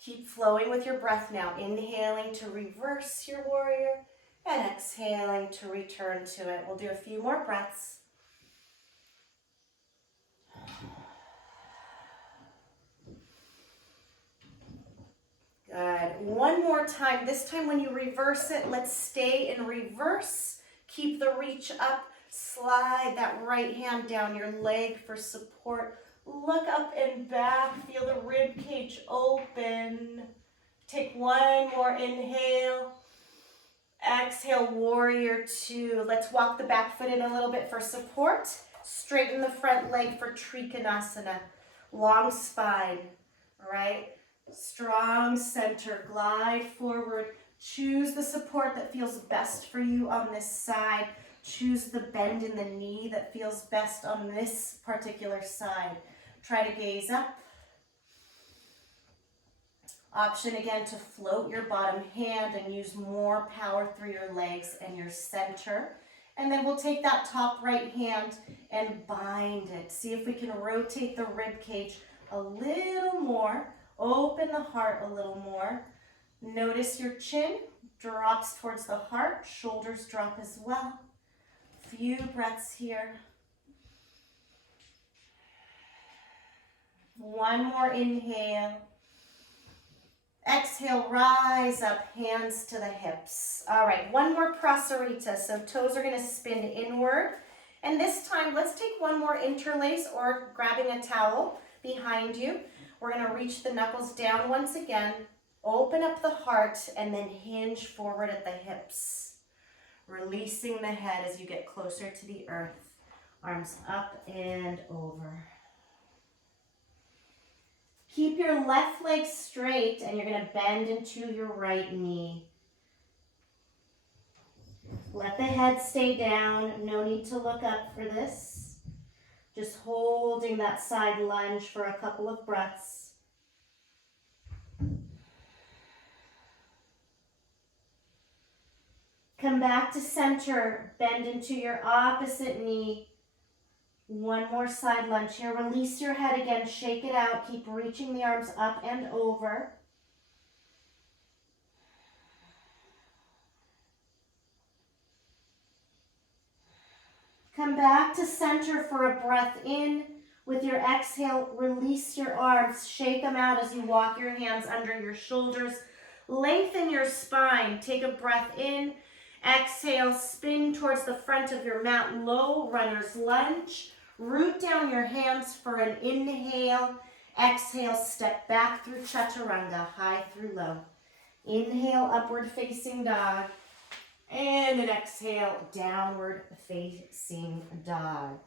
Keep flowing with your breath now. Inhaling to reverse your warrior and exhaling to return to it. We'll do a few more breaths. Good. One more time. This time when you reverse it, let's stay in reverse. Keep the reach up. Slide that right hand down your leg for support. Look up and back. Feel the rib cage open. Take 1 more inhale. Exhale, warrior 2. Let's walk the back foot in a little bit for support. Straighten the front leg for Trikonasana. Long spine, all right? Strong center, glide forward. Choose the support that feels best for you on this side. Choose the bend in the knee that feels best on this particular side. Try to gaze up. Option again to float your bottom hand and use more power through your legs and your center. And then we'll take that top right hand and bind it. See if we can rotate the rib cage a little more. Open the heart a little more. Notice your chin drops towards the heart. Shoulders drop as well. Few breaths here. 1 more inhale. Exhale, rise up, hands to the hips. All right, 1 more prasarita. So toes are gonna spin inward. And this time, let's take 1 more interlace or grabbing a towel behind you. We're gonna reach the knuckles down once again, open up the heart, and then hinge forward at the hips. Releasing the head as you get closer to the earth. Arms up and over. Keep your left leg straight and you're gonna bend into your right knee. Let the head stay down. No need to look up for this. Just holding that side lunge for a couple of breaths. Come back to center. Bend into your opposite knee. One more side lunge here. Release your head again. Shake it out. Keep reaching the arms up and over. Come back to center for a breath in. With your exhale, release your arms. Shake them out as you walk your hands under your shoulders. Lengthen your spine. Take a breath in. Exhale, spin towards the front of your mat. Low runner's lunge. Root down your hands for an inhale. Exhale, step back through chaturanga, high through low. Inhale, upward facing dog. And an exhale, downward facing dog.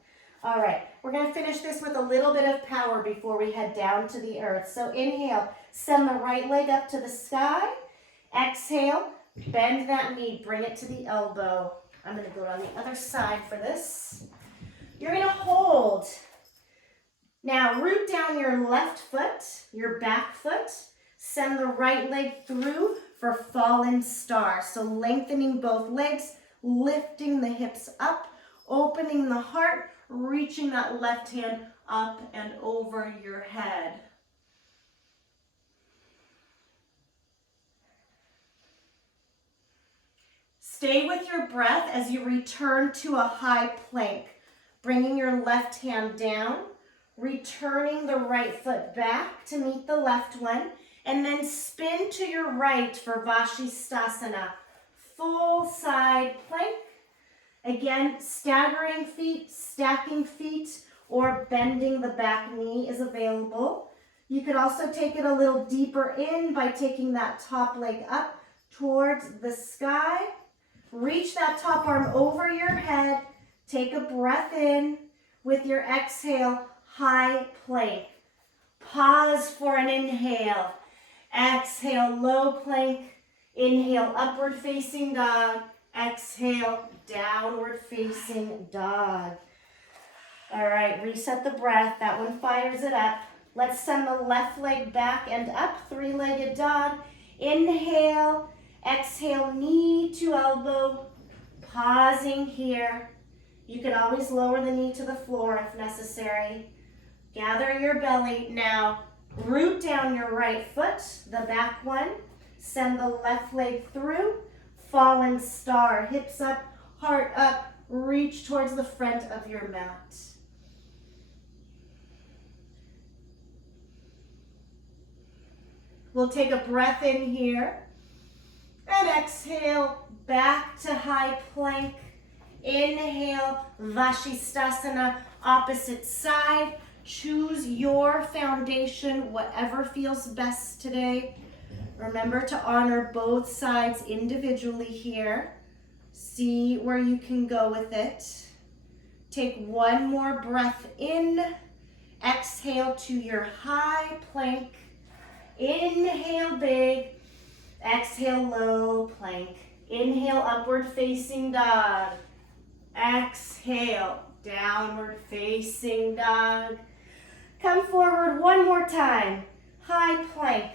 All right, we're going to finish this with a little bit of power before we head down to the earth. So inhale, send the right leg up to the sky. Exhale, bend that knee, bring it to the elbow. I'm going to go on the other side for this. You're going to hold. Now root down your left foot, your back foot. Send the right leg through for fallen star. So lengthening both legs, lifting the hips up, opening the heart, reaching that left hand up and over your head. Stay with your breath as you return to a high plank. Bringing your left hand down, returning the right foot back to meet the left one, and then spin to your right for Vashisthasana. Full side plank. Again, staggering feet, stacking feet, or bending the back knee is available. You could also take it a little deeper in by taking that top leg up towards the sky. Reach that top arm over your head. Take a breath in. With your exhale, high plank. Pause for an inhale. Exhale, low plank. Inhale, upward facing dog. Exhale, downward facing dog. All right, reset the breath. That one fires it up. Let's send the left leg back and up, three-legged dog. Inhale, exhale, knee to elbow. Pausing here. You can always lower the knee to the floor if necessary. Gather your belly. Now, root down your right foot, the back one. Send the left leg through. Fallen star, hips up, heart up. Reach towards the front of your mat. We'll take a breath in here. And exhale, back to high plank. Inhale, Vashisthasana, opposite side. Choose your foundation, whatever feels best today. Remember to honor both sides individually here. See where you can go with it. Take one more breath in. Exhale to your high plank. Inhale big. Exhale low plank. Inhale upward facing dog. Exhale downward facing dog. Come forward one more time. High plank.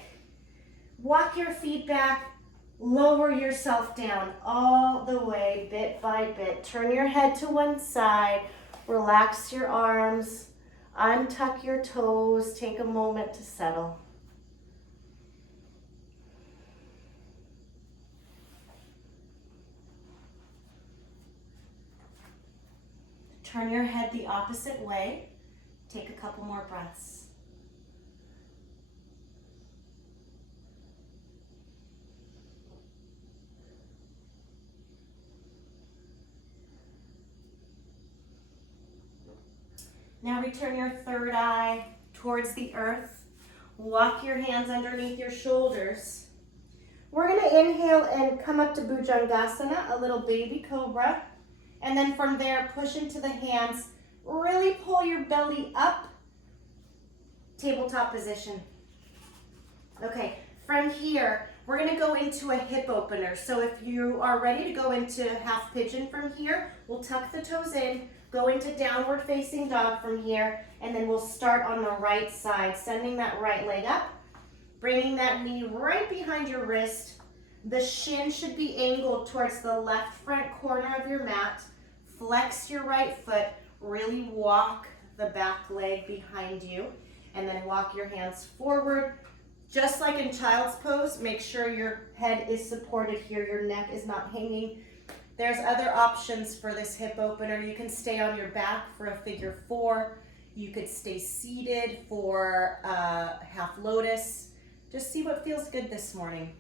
Walk your feet back. Lower yourself down all the way, bit by bit. Turn your head to one side. Relax your arms. Untuck your toes. Take a moment to settle. Turn your head the opposite way. Take a couple more breaths. Now return your third eye towards the earth. Walk your hands underneath your shoulders. We're going to inhale and come up to Bhujangasana, a little baby cobra. And then from there, push into the hands. Really pull your belly up. Tabletop position. Okay, from here, we're gonna go into a hip opener. So if you are ready to go into half pigeon from here, we'll tuck the toes in, go into downward facing dog from here, and then we'll start on the right side, sending that right leg up, bringing that knee right behind your wrist. The shin should be angled towards the left front corner of your mat. Flex your right foot, really walk the back leg behind you, and then walk your hands forward. Just like in child's pose, make sure your head is supported here, your neck is not hanging. There's other options for this hip opener. You can stay on your back for a figure 4. You could stay seated for half lotus. Just see what feels good this morning.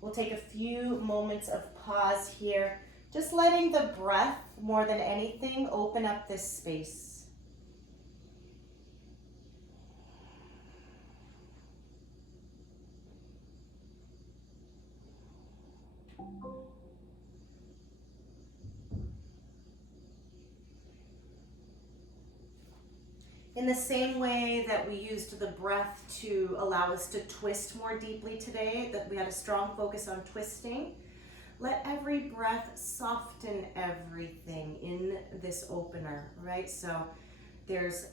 We'll take a few moments of pause here, just letting the breath, more than anything, open up this space. In the same way that we used the breath to allow us to twist more deeply today, that we had a strong focus on twisting, let every breath soften everything in this opener, right? So there's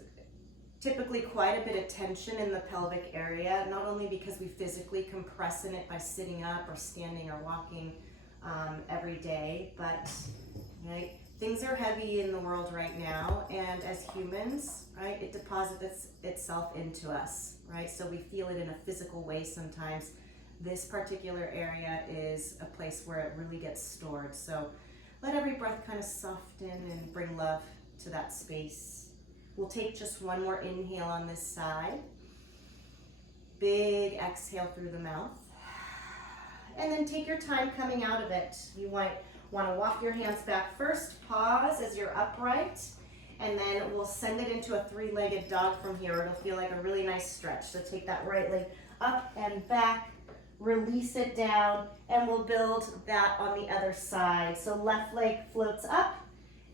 typically quite a bit of tension in the pelvic area, not only because we physically compress in it by sitting up or standing or walking every day, but right, things are heavy in the world right now, and as humans, right, it deposits itself into us, right? So we feel it in a physical way sometimes. This particular area is a place where it really gets stored. So let every breath kind of soften and bring love to that space. We'll take just one more inhale on this side. Big exhale through the mouth. And then take your time coming out of it. You might want to walk your hands back first, pause as you're upright, and then we'll send it into a 3-legged dog from here. It'll feel like a really nice stretch. So take that right leg up and back, release it down, and we'll build that on the other side. So left leg floats up,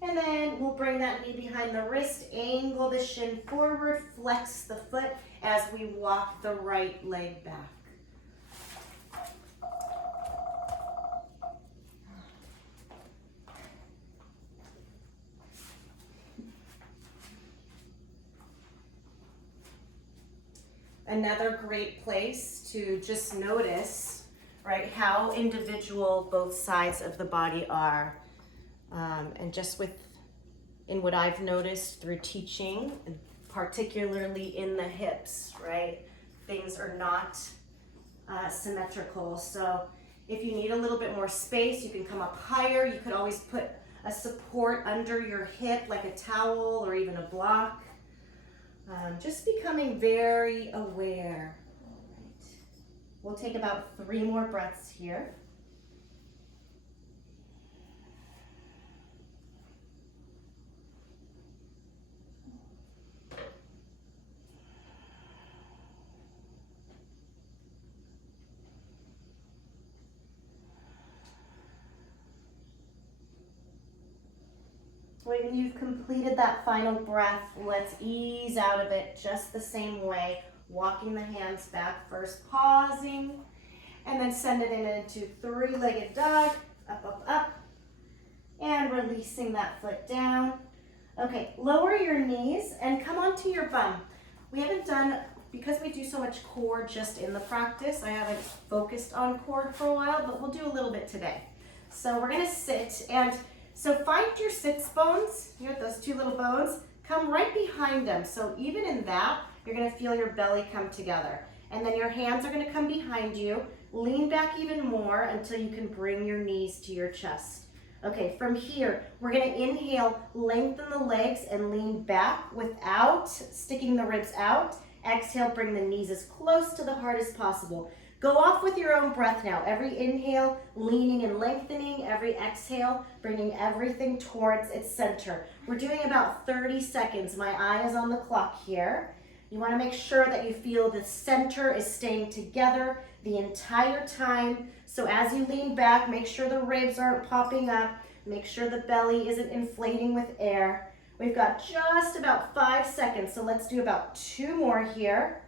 and then we'll bring that knee behind the wrist, angle the shin forward, flex the foot as we walk the right leg back. Another great place to just notice, right, how individual both sides of the body are. And just in what I've noticed through teaching, particularly in the hips, right, things are not symmetrical. So if you need a little bit more space, you can come up higher. You could always put a support under your hip, like a towel or even a block. Just becoming very aware. All right. We'll take about 3 more breaths here. When you've completed that final breath, let's ease out of it just the same way. Walking the hands back first, pausing, and then send it into 3-legged dog, up, up, up, and releasing that foot down. Okay, lower your knees and come onto your bum. We haven't done, because we do so much core just in the practice, I haven't focused on core for a while, but we'll do a little bit today. So we're gonna sit, and so find your sits bones, here, those 2 little bones, come right behind them. So even in that, you're gonna feel your belly come together. And then your hands are gonna come behind you. Lean back even more until you can bring your knees to your chest. Okay, from here, we're gonna inhale, lengthen the legs and lean back without sticking the ribs out. Exhale, bring the knees as close to the heart as possible. Go off with your own breath now. Every inhale, leaning and lengthening. Every exhale, bringing everything towards its center. We're doing about 30 seconds. My eye is on the clock here. You want to make sure that you feel the center is staying together the entire time. So as you lean back, make sure the ribs aren't popping up. Make sure the belly isn't inflating with air. We've got just about 5 seconds, so let's do about 2 more here.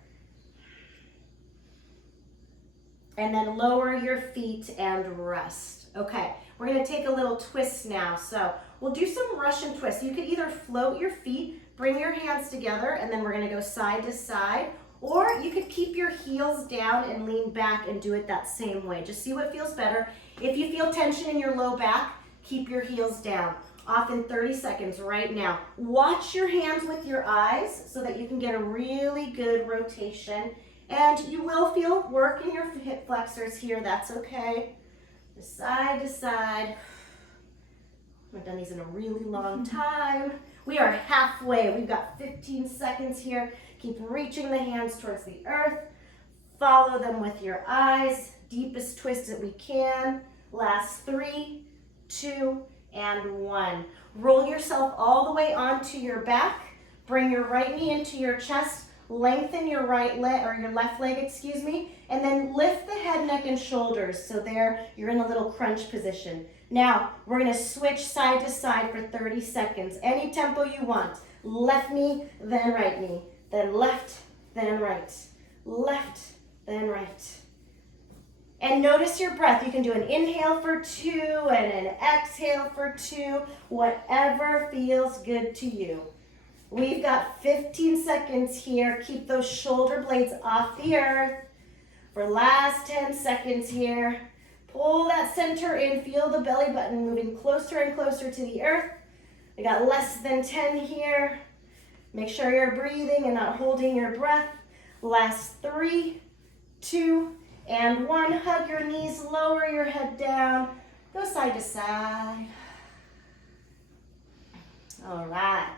And then lower your feet and rest. Okay, we're gonna take a little twist now. So we'll do some Russian twists. You could either float your feet, bring your hands together, and then we're gonna go side to side, or you could keep your heels down and lean back and do it that same way. Just see what feels better. If you feel tension in your low back, keep your heels down. Off in 30 seconds right now. Watch your hands with your eyes so that you can get a really good rotation. And you will feel work in your hip flexors here, that's okay. Side to side. I haven't done these in a really long time. We are halfway. We've got 15 seconds here. Keep reaching the hands towards the earth. Follow them with your eyes. Deepest twist that we can. Last 3, 2, and 1. Roll yourself all the way onto your back. Bring your right knee into your chest. Lengthen your right leg, or your left leg, excuse me, and then lift the head, neck, and shoulders. So there, you're in a little crunch position. Now, we're gonna switch side to side for 30 seconds. Any tempo you want. Left knee, then right knee. Then left, then right. Left, then right. And notice your breath. You can do an inhale for 2 and an exhale for 2, whatever feels good to you. We've got 15 seconds here. Keep those shoulder blades off the earth. For last 10 seconds here. Pull that center in. Feel the belly button moving closer and closer to the earth. We got less than 10 here. Make sure you're breathing and not holding your breath. Last 3, 2, and 1. Hug your knees. Lower your head down. Go side to side. All right.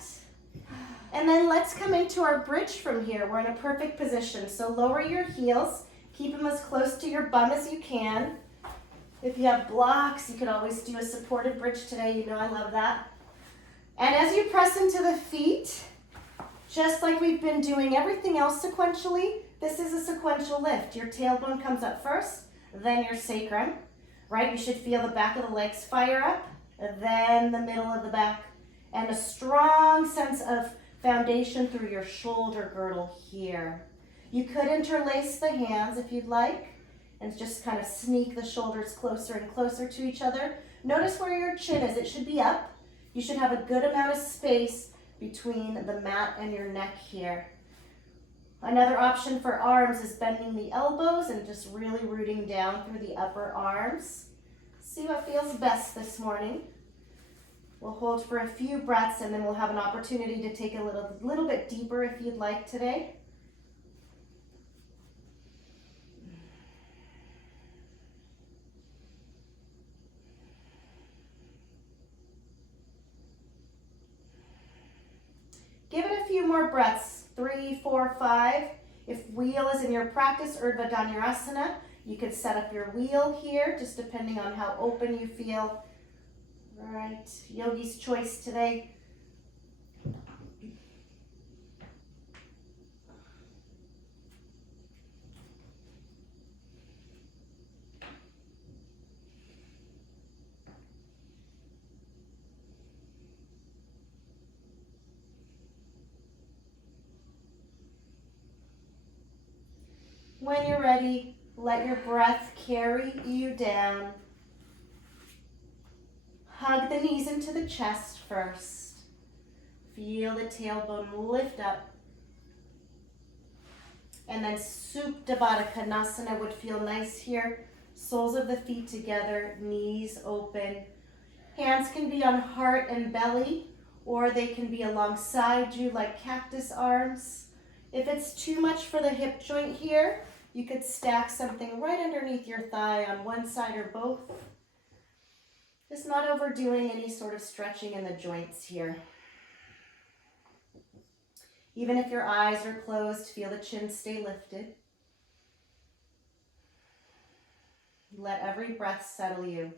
And then let's come into our bridge from here. We're in a perfect position. So lower your heels. Keep them as close to your bum as you can. If you have blocks, you could always do a supported bridge today. You know I love that. And as you press into the feet, just like we've been doing everything else sequentially, this is a sequential lift. Your tailbone comes up first, then your sacrum, right? You should feel the back of the legs fire up, then the middle of the back, and a strong sense of foundation through your shoulder girdle here. You could interlace the hands if you'd like and just kind of sneak the shoulders closer and closer to each other. Notice where your chin is. It should be up. You should have a good amount of space between the mat and your neck here. Another option for arms is bending the elbows and just really rooting down through the upper arms. See what feels best this morning. We'll hold for a few breaths and then we'll have an opportunity to take a little bit deeper if you'd like today. Give it a few more breaths, 3, 4, 5. If wheel is in your practice, Urdhva Dhanurasana, you could set up your wheel here, just depending on how open you feel. All right, yogi's choice today. When you're ready, let your breath carry you down. Hug the knees into the chest first. Feel the tailbone lift up. And then Supta Baddha Konasana would feel nice here. Soles of the feet together, knees open. Hands can be on heart and belly, or they can be alongside you like cactus arms. If it's too much for the hip joint here, you could stack something right underneath your thigh on one side or both. Just not overdoing any sort of stretching in the joints here. Even if your eyes are closed, feel the chin stay lifted. Let every breath settle you.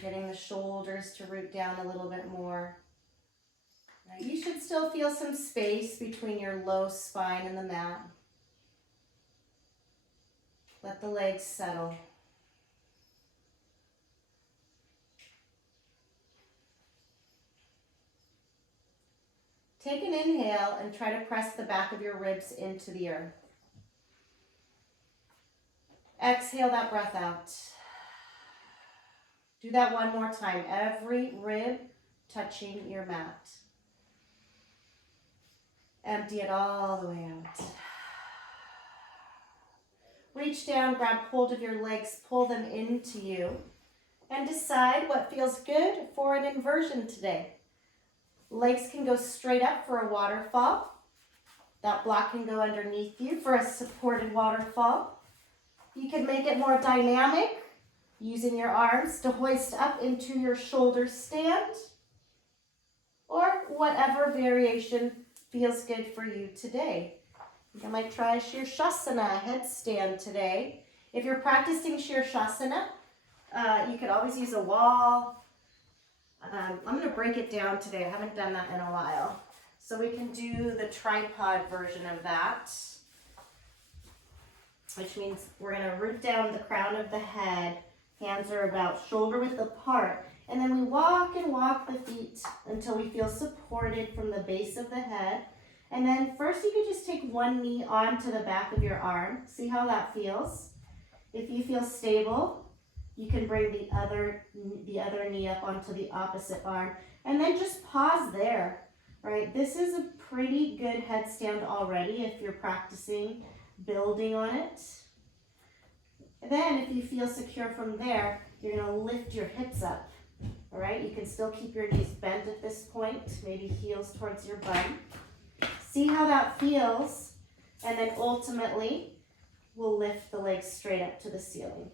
Getting the shoulders to root down a little bit more. You should still feel some space between your low spine and the mat. Let the legs settle. Take an inhale and try to press the back of your ribs into the earth. Exhale that breath out. Do that one more time. Every rib touching your mat. Empty it all the way out. Reach down, grab hold of your legs, pull them into you, and decide what feels good for an inversion today. Legs can go straight up for a waterfall. That block can go underneath you for a supported waterfall. You can make it more dynamic, using your arms to hoist up into your shoulder stand, or whatever variation feels good for you today. You might try Shirshasana, headstand today. If you're practicing Shirshasana, you could always use a wall. I'm going to break it down today. I haven't done that in a while. So we can do the tripod version of that, which means we're going to root down the crown of the head. Hands are about shoulder width apart. And then we walk and walk the feet until we feel supported from the base of the head. And then first you could just take one knee onto the back of your arm. See how that feels. If you feel stable, you can bring the other knee up onto the opposite arm. And then just pause there, right? This is a pretty good headstand already if you're practicing building on it. And then if you feel secure from there, you're going to lift your hips up. All right, you can still keep your knees bent at this point, maybe heels towards your bum. See how that feels, and then ultimately, we'll lift the legs straight up to the ceiling.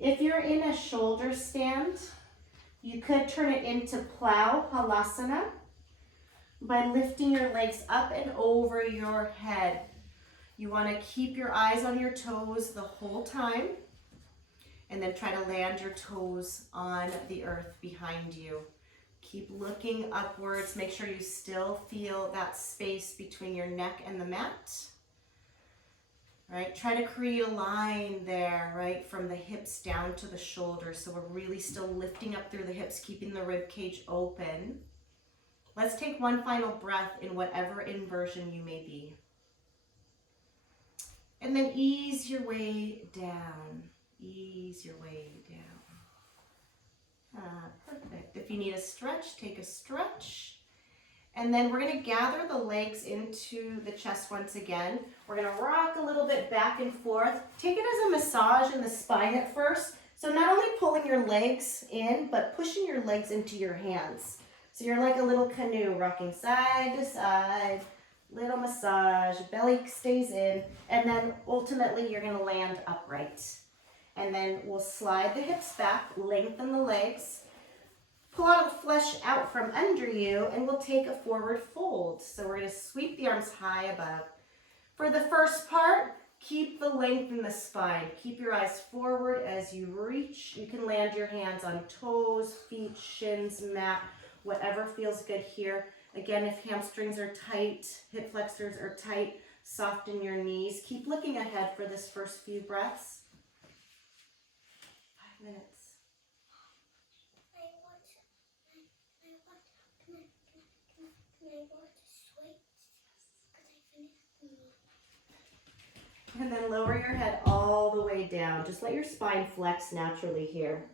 If you're in a shoulder stand, you could turn it into plow halasana by lifting your legs up and over your head. You want to keep your eyes on your toes the whole time, and then try to land your toes on the earth behind you. Keep looking upwards. Make sure you still feel that space between your neck and the mat. Right? Try to create a line there, right, from the hips down to the shoulders. So we're really still lifting up through the hips, keeping the rib cage open. Let's take one final breath in whatever inversion you may be. And then ease your way down. Ease your way down. Perfect. If you need a stretch, take a stretch. And then we're going to gather the legs into the chest once again. We're going to rock a little bit back and forth. Take it as a massage in the spine at first. So not only pulling your legs in, but pushing your legs into your hands. So you're like a little canoe rocking side to side. Little massage, belly stays in, and then ultimately you're going to land upright. And then we'll slide the hips back, lengthen the legs, pull out the flesh out from under you, and we'll take a forward fold. So we're going to sweep the arms high above. For the first part, keep the length in the spine. Keep your eyes forward as you reach. You can land your hands on toes, feet, shins, mat, whatever feels good here. Again, if hamstrings are tight, hip flexors are tight, soften your knees. Keep looking ahead for this first few breaths. 5 minutes. And then lower your head all the way down. Just let your spine flex naturally here.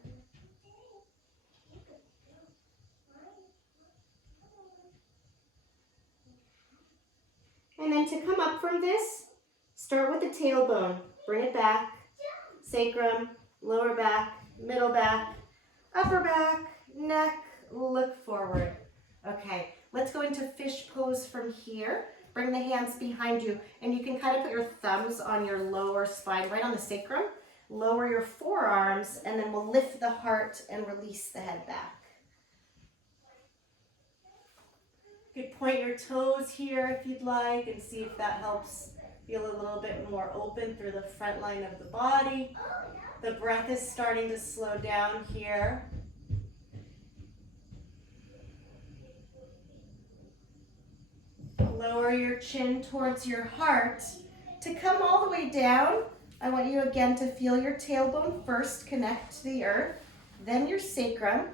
And then to come up from this, start with the tailbone. Bring it back, sacrum, lower back, middle back, upper back, neck, look forward. Okay, let's go into fish pose from here. Bring the hands behind you, and you can kind of put your thumbs on your lower spine, right on the sacrum. Lower your forearms, and then we'll lift the heart and release the head back. You could point your toes here if you'd like and see if that helps feel a little bit more open through the front line of the body. The breath is starting to slow down here. Lower your chin towards your heart. To come all the way down, I want you again to feel your tailbone first connect to the earth, then your sacrum,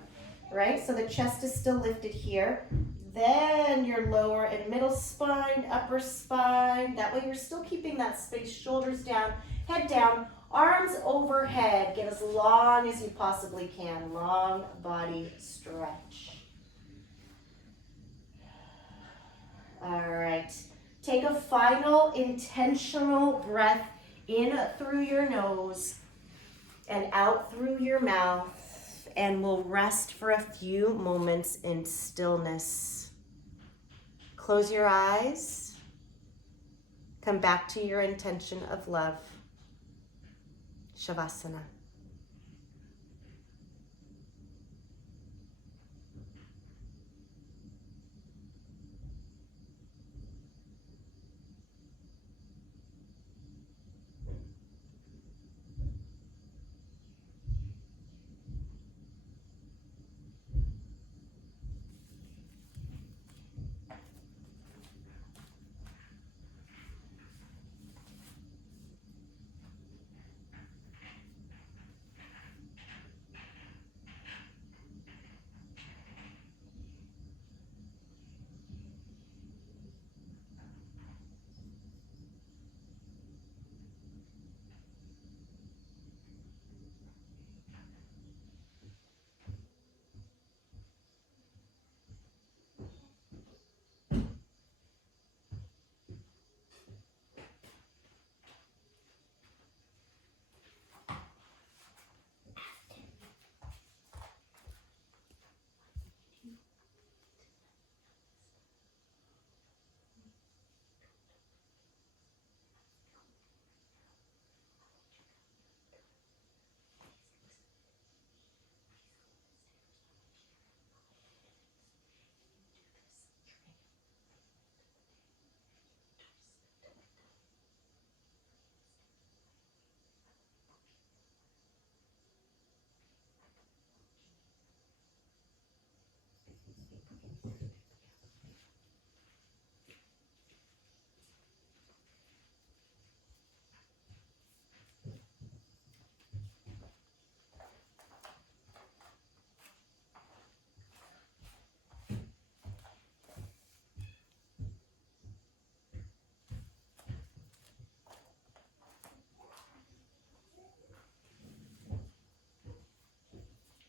right? So the chest is still lifted here. Then your lower and middle spine, upper spine. That way you're still keeping that space, shoulders down, head down, arms overhead. Get as long as you possibly can. Long body stretch. All right. Take a final intentional breath in through your nose and out through your mouth. And we'll rest for a few moments in stillness. Close your eyes. Come back to your intention of love. Shavasana.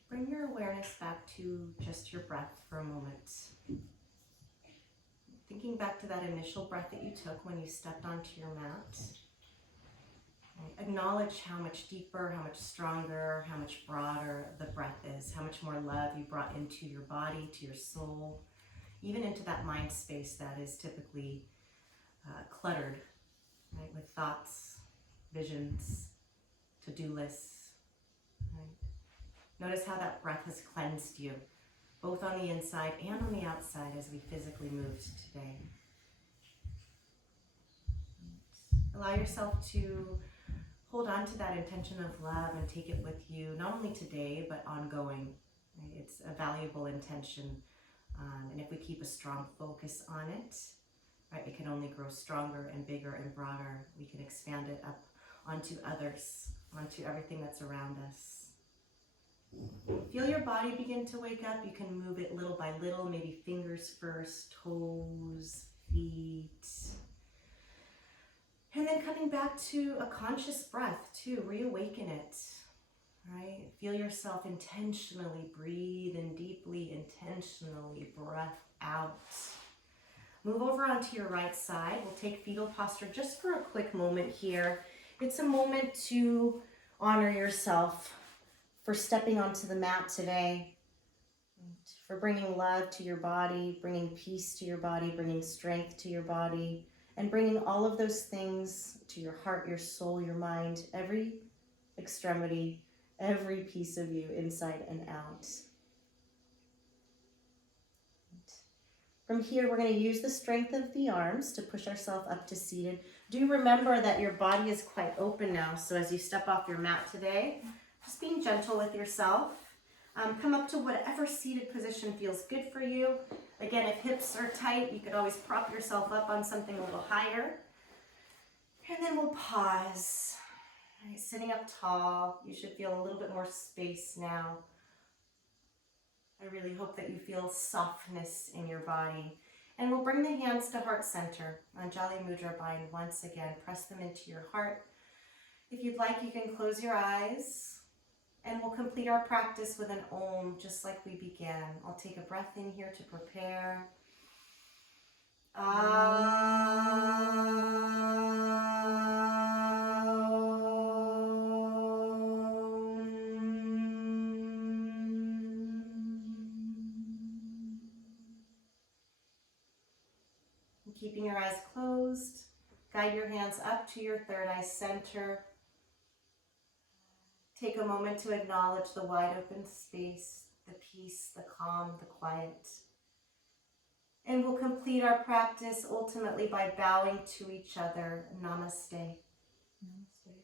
Bring your awareness back to just your breath for a moment. Thinking back to that initial breath that you took when you stepped onto your mat. Acknowledge how much deeper, how much stronger, how much broader the breath is, how much more love you brought into your body, to your soul, even into that mind space that is typically cluttered, right, with thoughts, visions, to-do lists. Right? Notice how that breath has cleansed you, both on the inside and on the outside as we physically moved today. Allow yourself to hold on to that intention of love and take it with you, not only today, but ongoing. Right? It's a valuable intention. And if we keep a strong focus on it, right, it can only grow stronger and bigger and broader. We can expand it up onto others, onto everything that's around us. Feel your body begin to wake up. You can move it little by little, maybe fingers first, toes, feet. And then coming back to a conscious breath too, reawaken it, right? Feel yourself intentionally breathe in deeply, intentionally breath out. Move over onto your right side. We'll take fetal posture just for a quick moment here. It's a moment to honor yourself for stepping onto the mat today, for bringing love to your body, bringing peace to your body, bringing strength to your body, and bringing all of those things to your heart, your soul, your mind, every extremity, every piece of you, inside and out. From here, we're going to use the strength of the arms to push ourselves up to seated. Do remember that your body is quite open now, so as you step off your mat today, just being gentle with yourself. Come up to whatever seated position feels good for you. Again, if hips are tight, you could always prop yourself up on something a little higher. And then we'll pause. Right, sitting up tall, you should feel a little bit more space now. I really hope that you feel softness in your body. And we'll bring the hands to heart center on Jali Mudra Bind once again. Press them into your heart. If you'd like, you can close your eyes. And we'll complete our practice with an Om, just like we began. I'll take a breath in here to prepare. Keeping your eyes closed, guide your hands up to your third eye center. Take a moment to acknowledge the wide open space, the peace, the calm, the quiet. And we'll complete our practice ultimately by bowing to each other. Namaste. Namaste.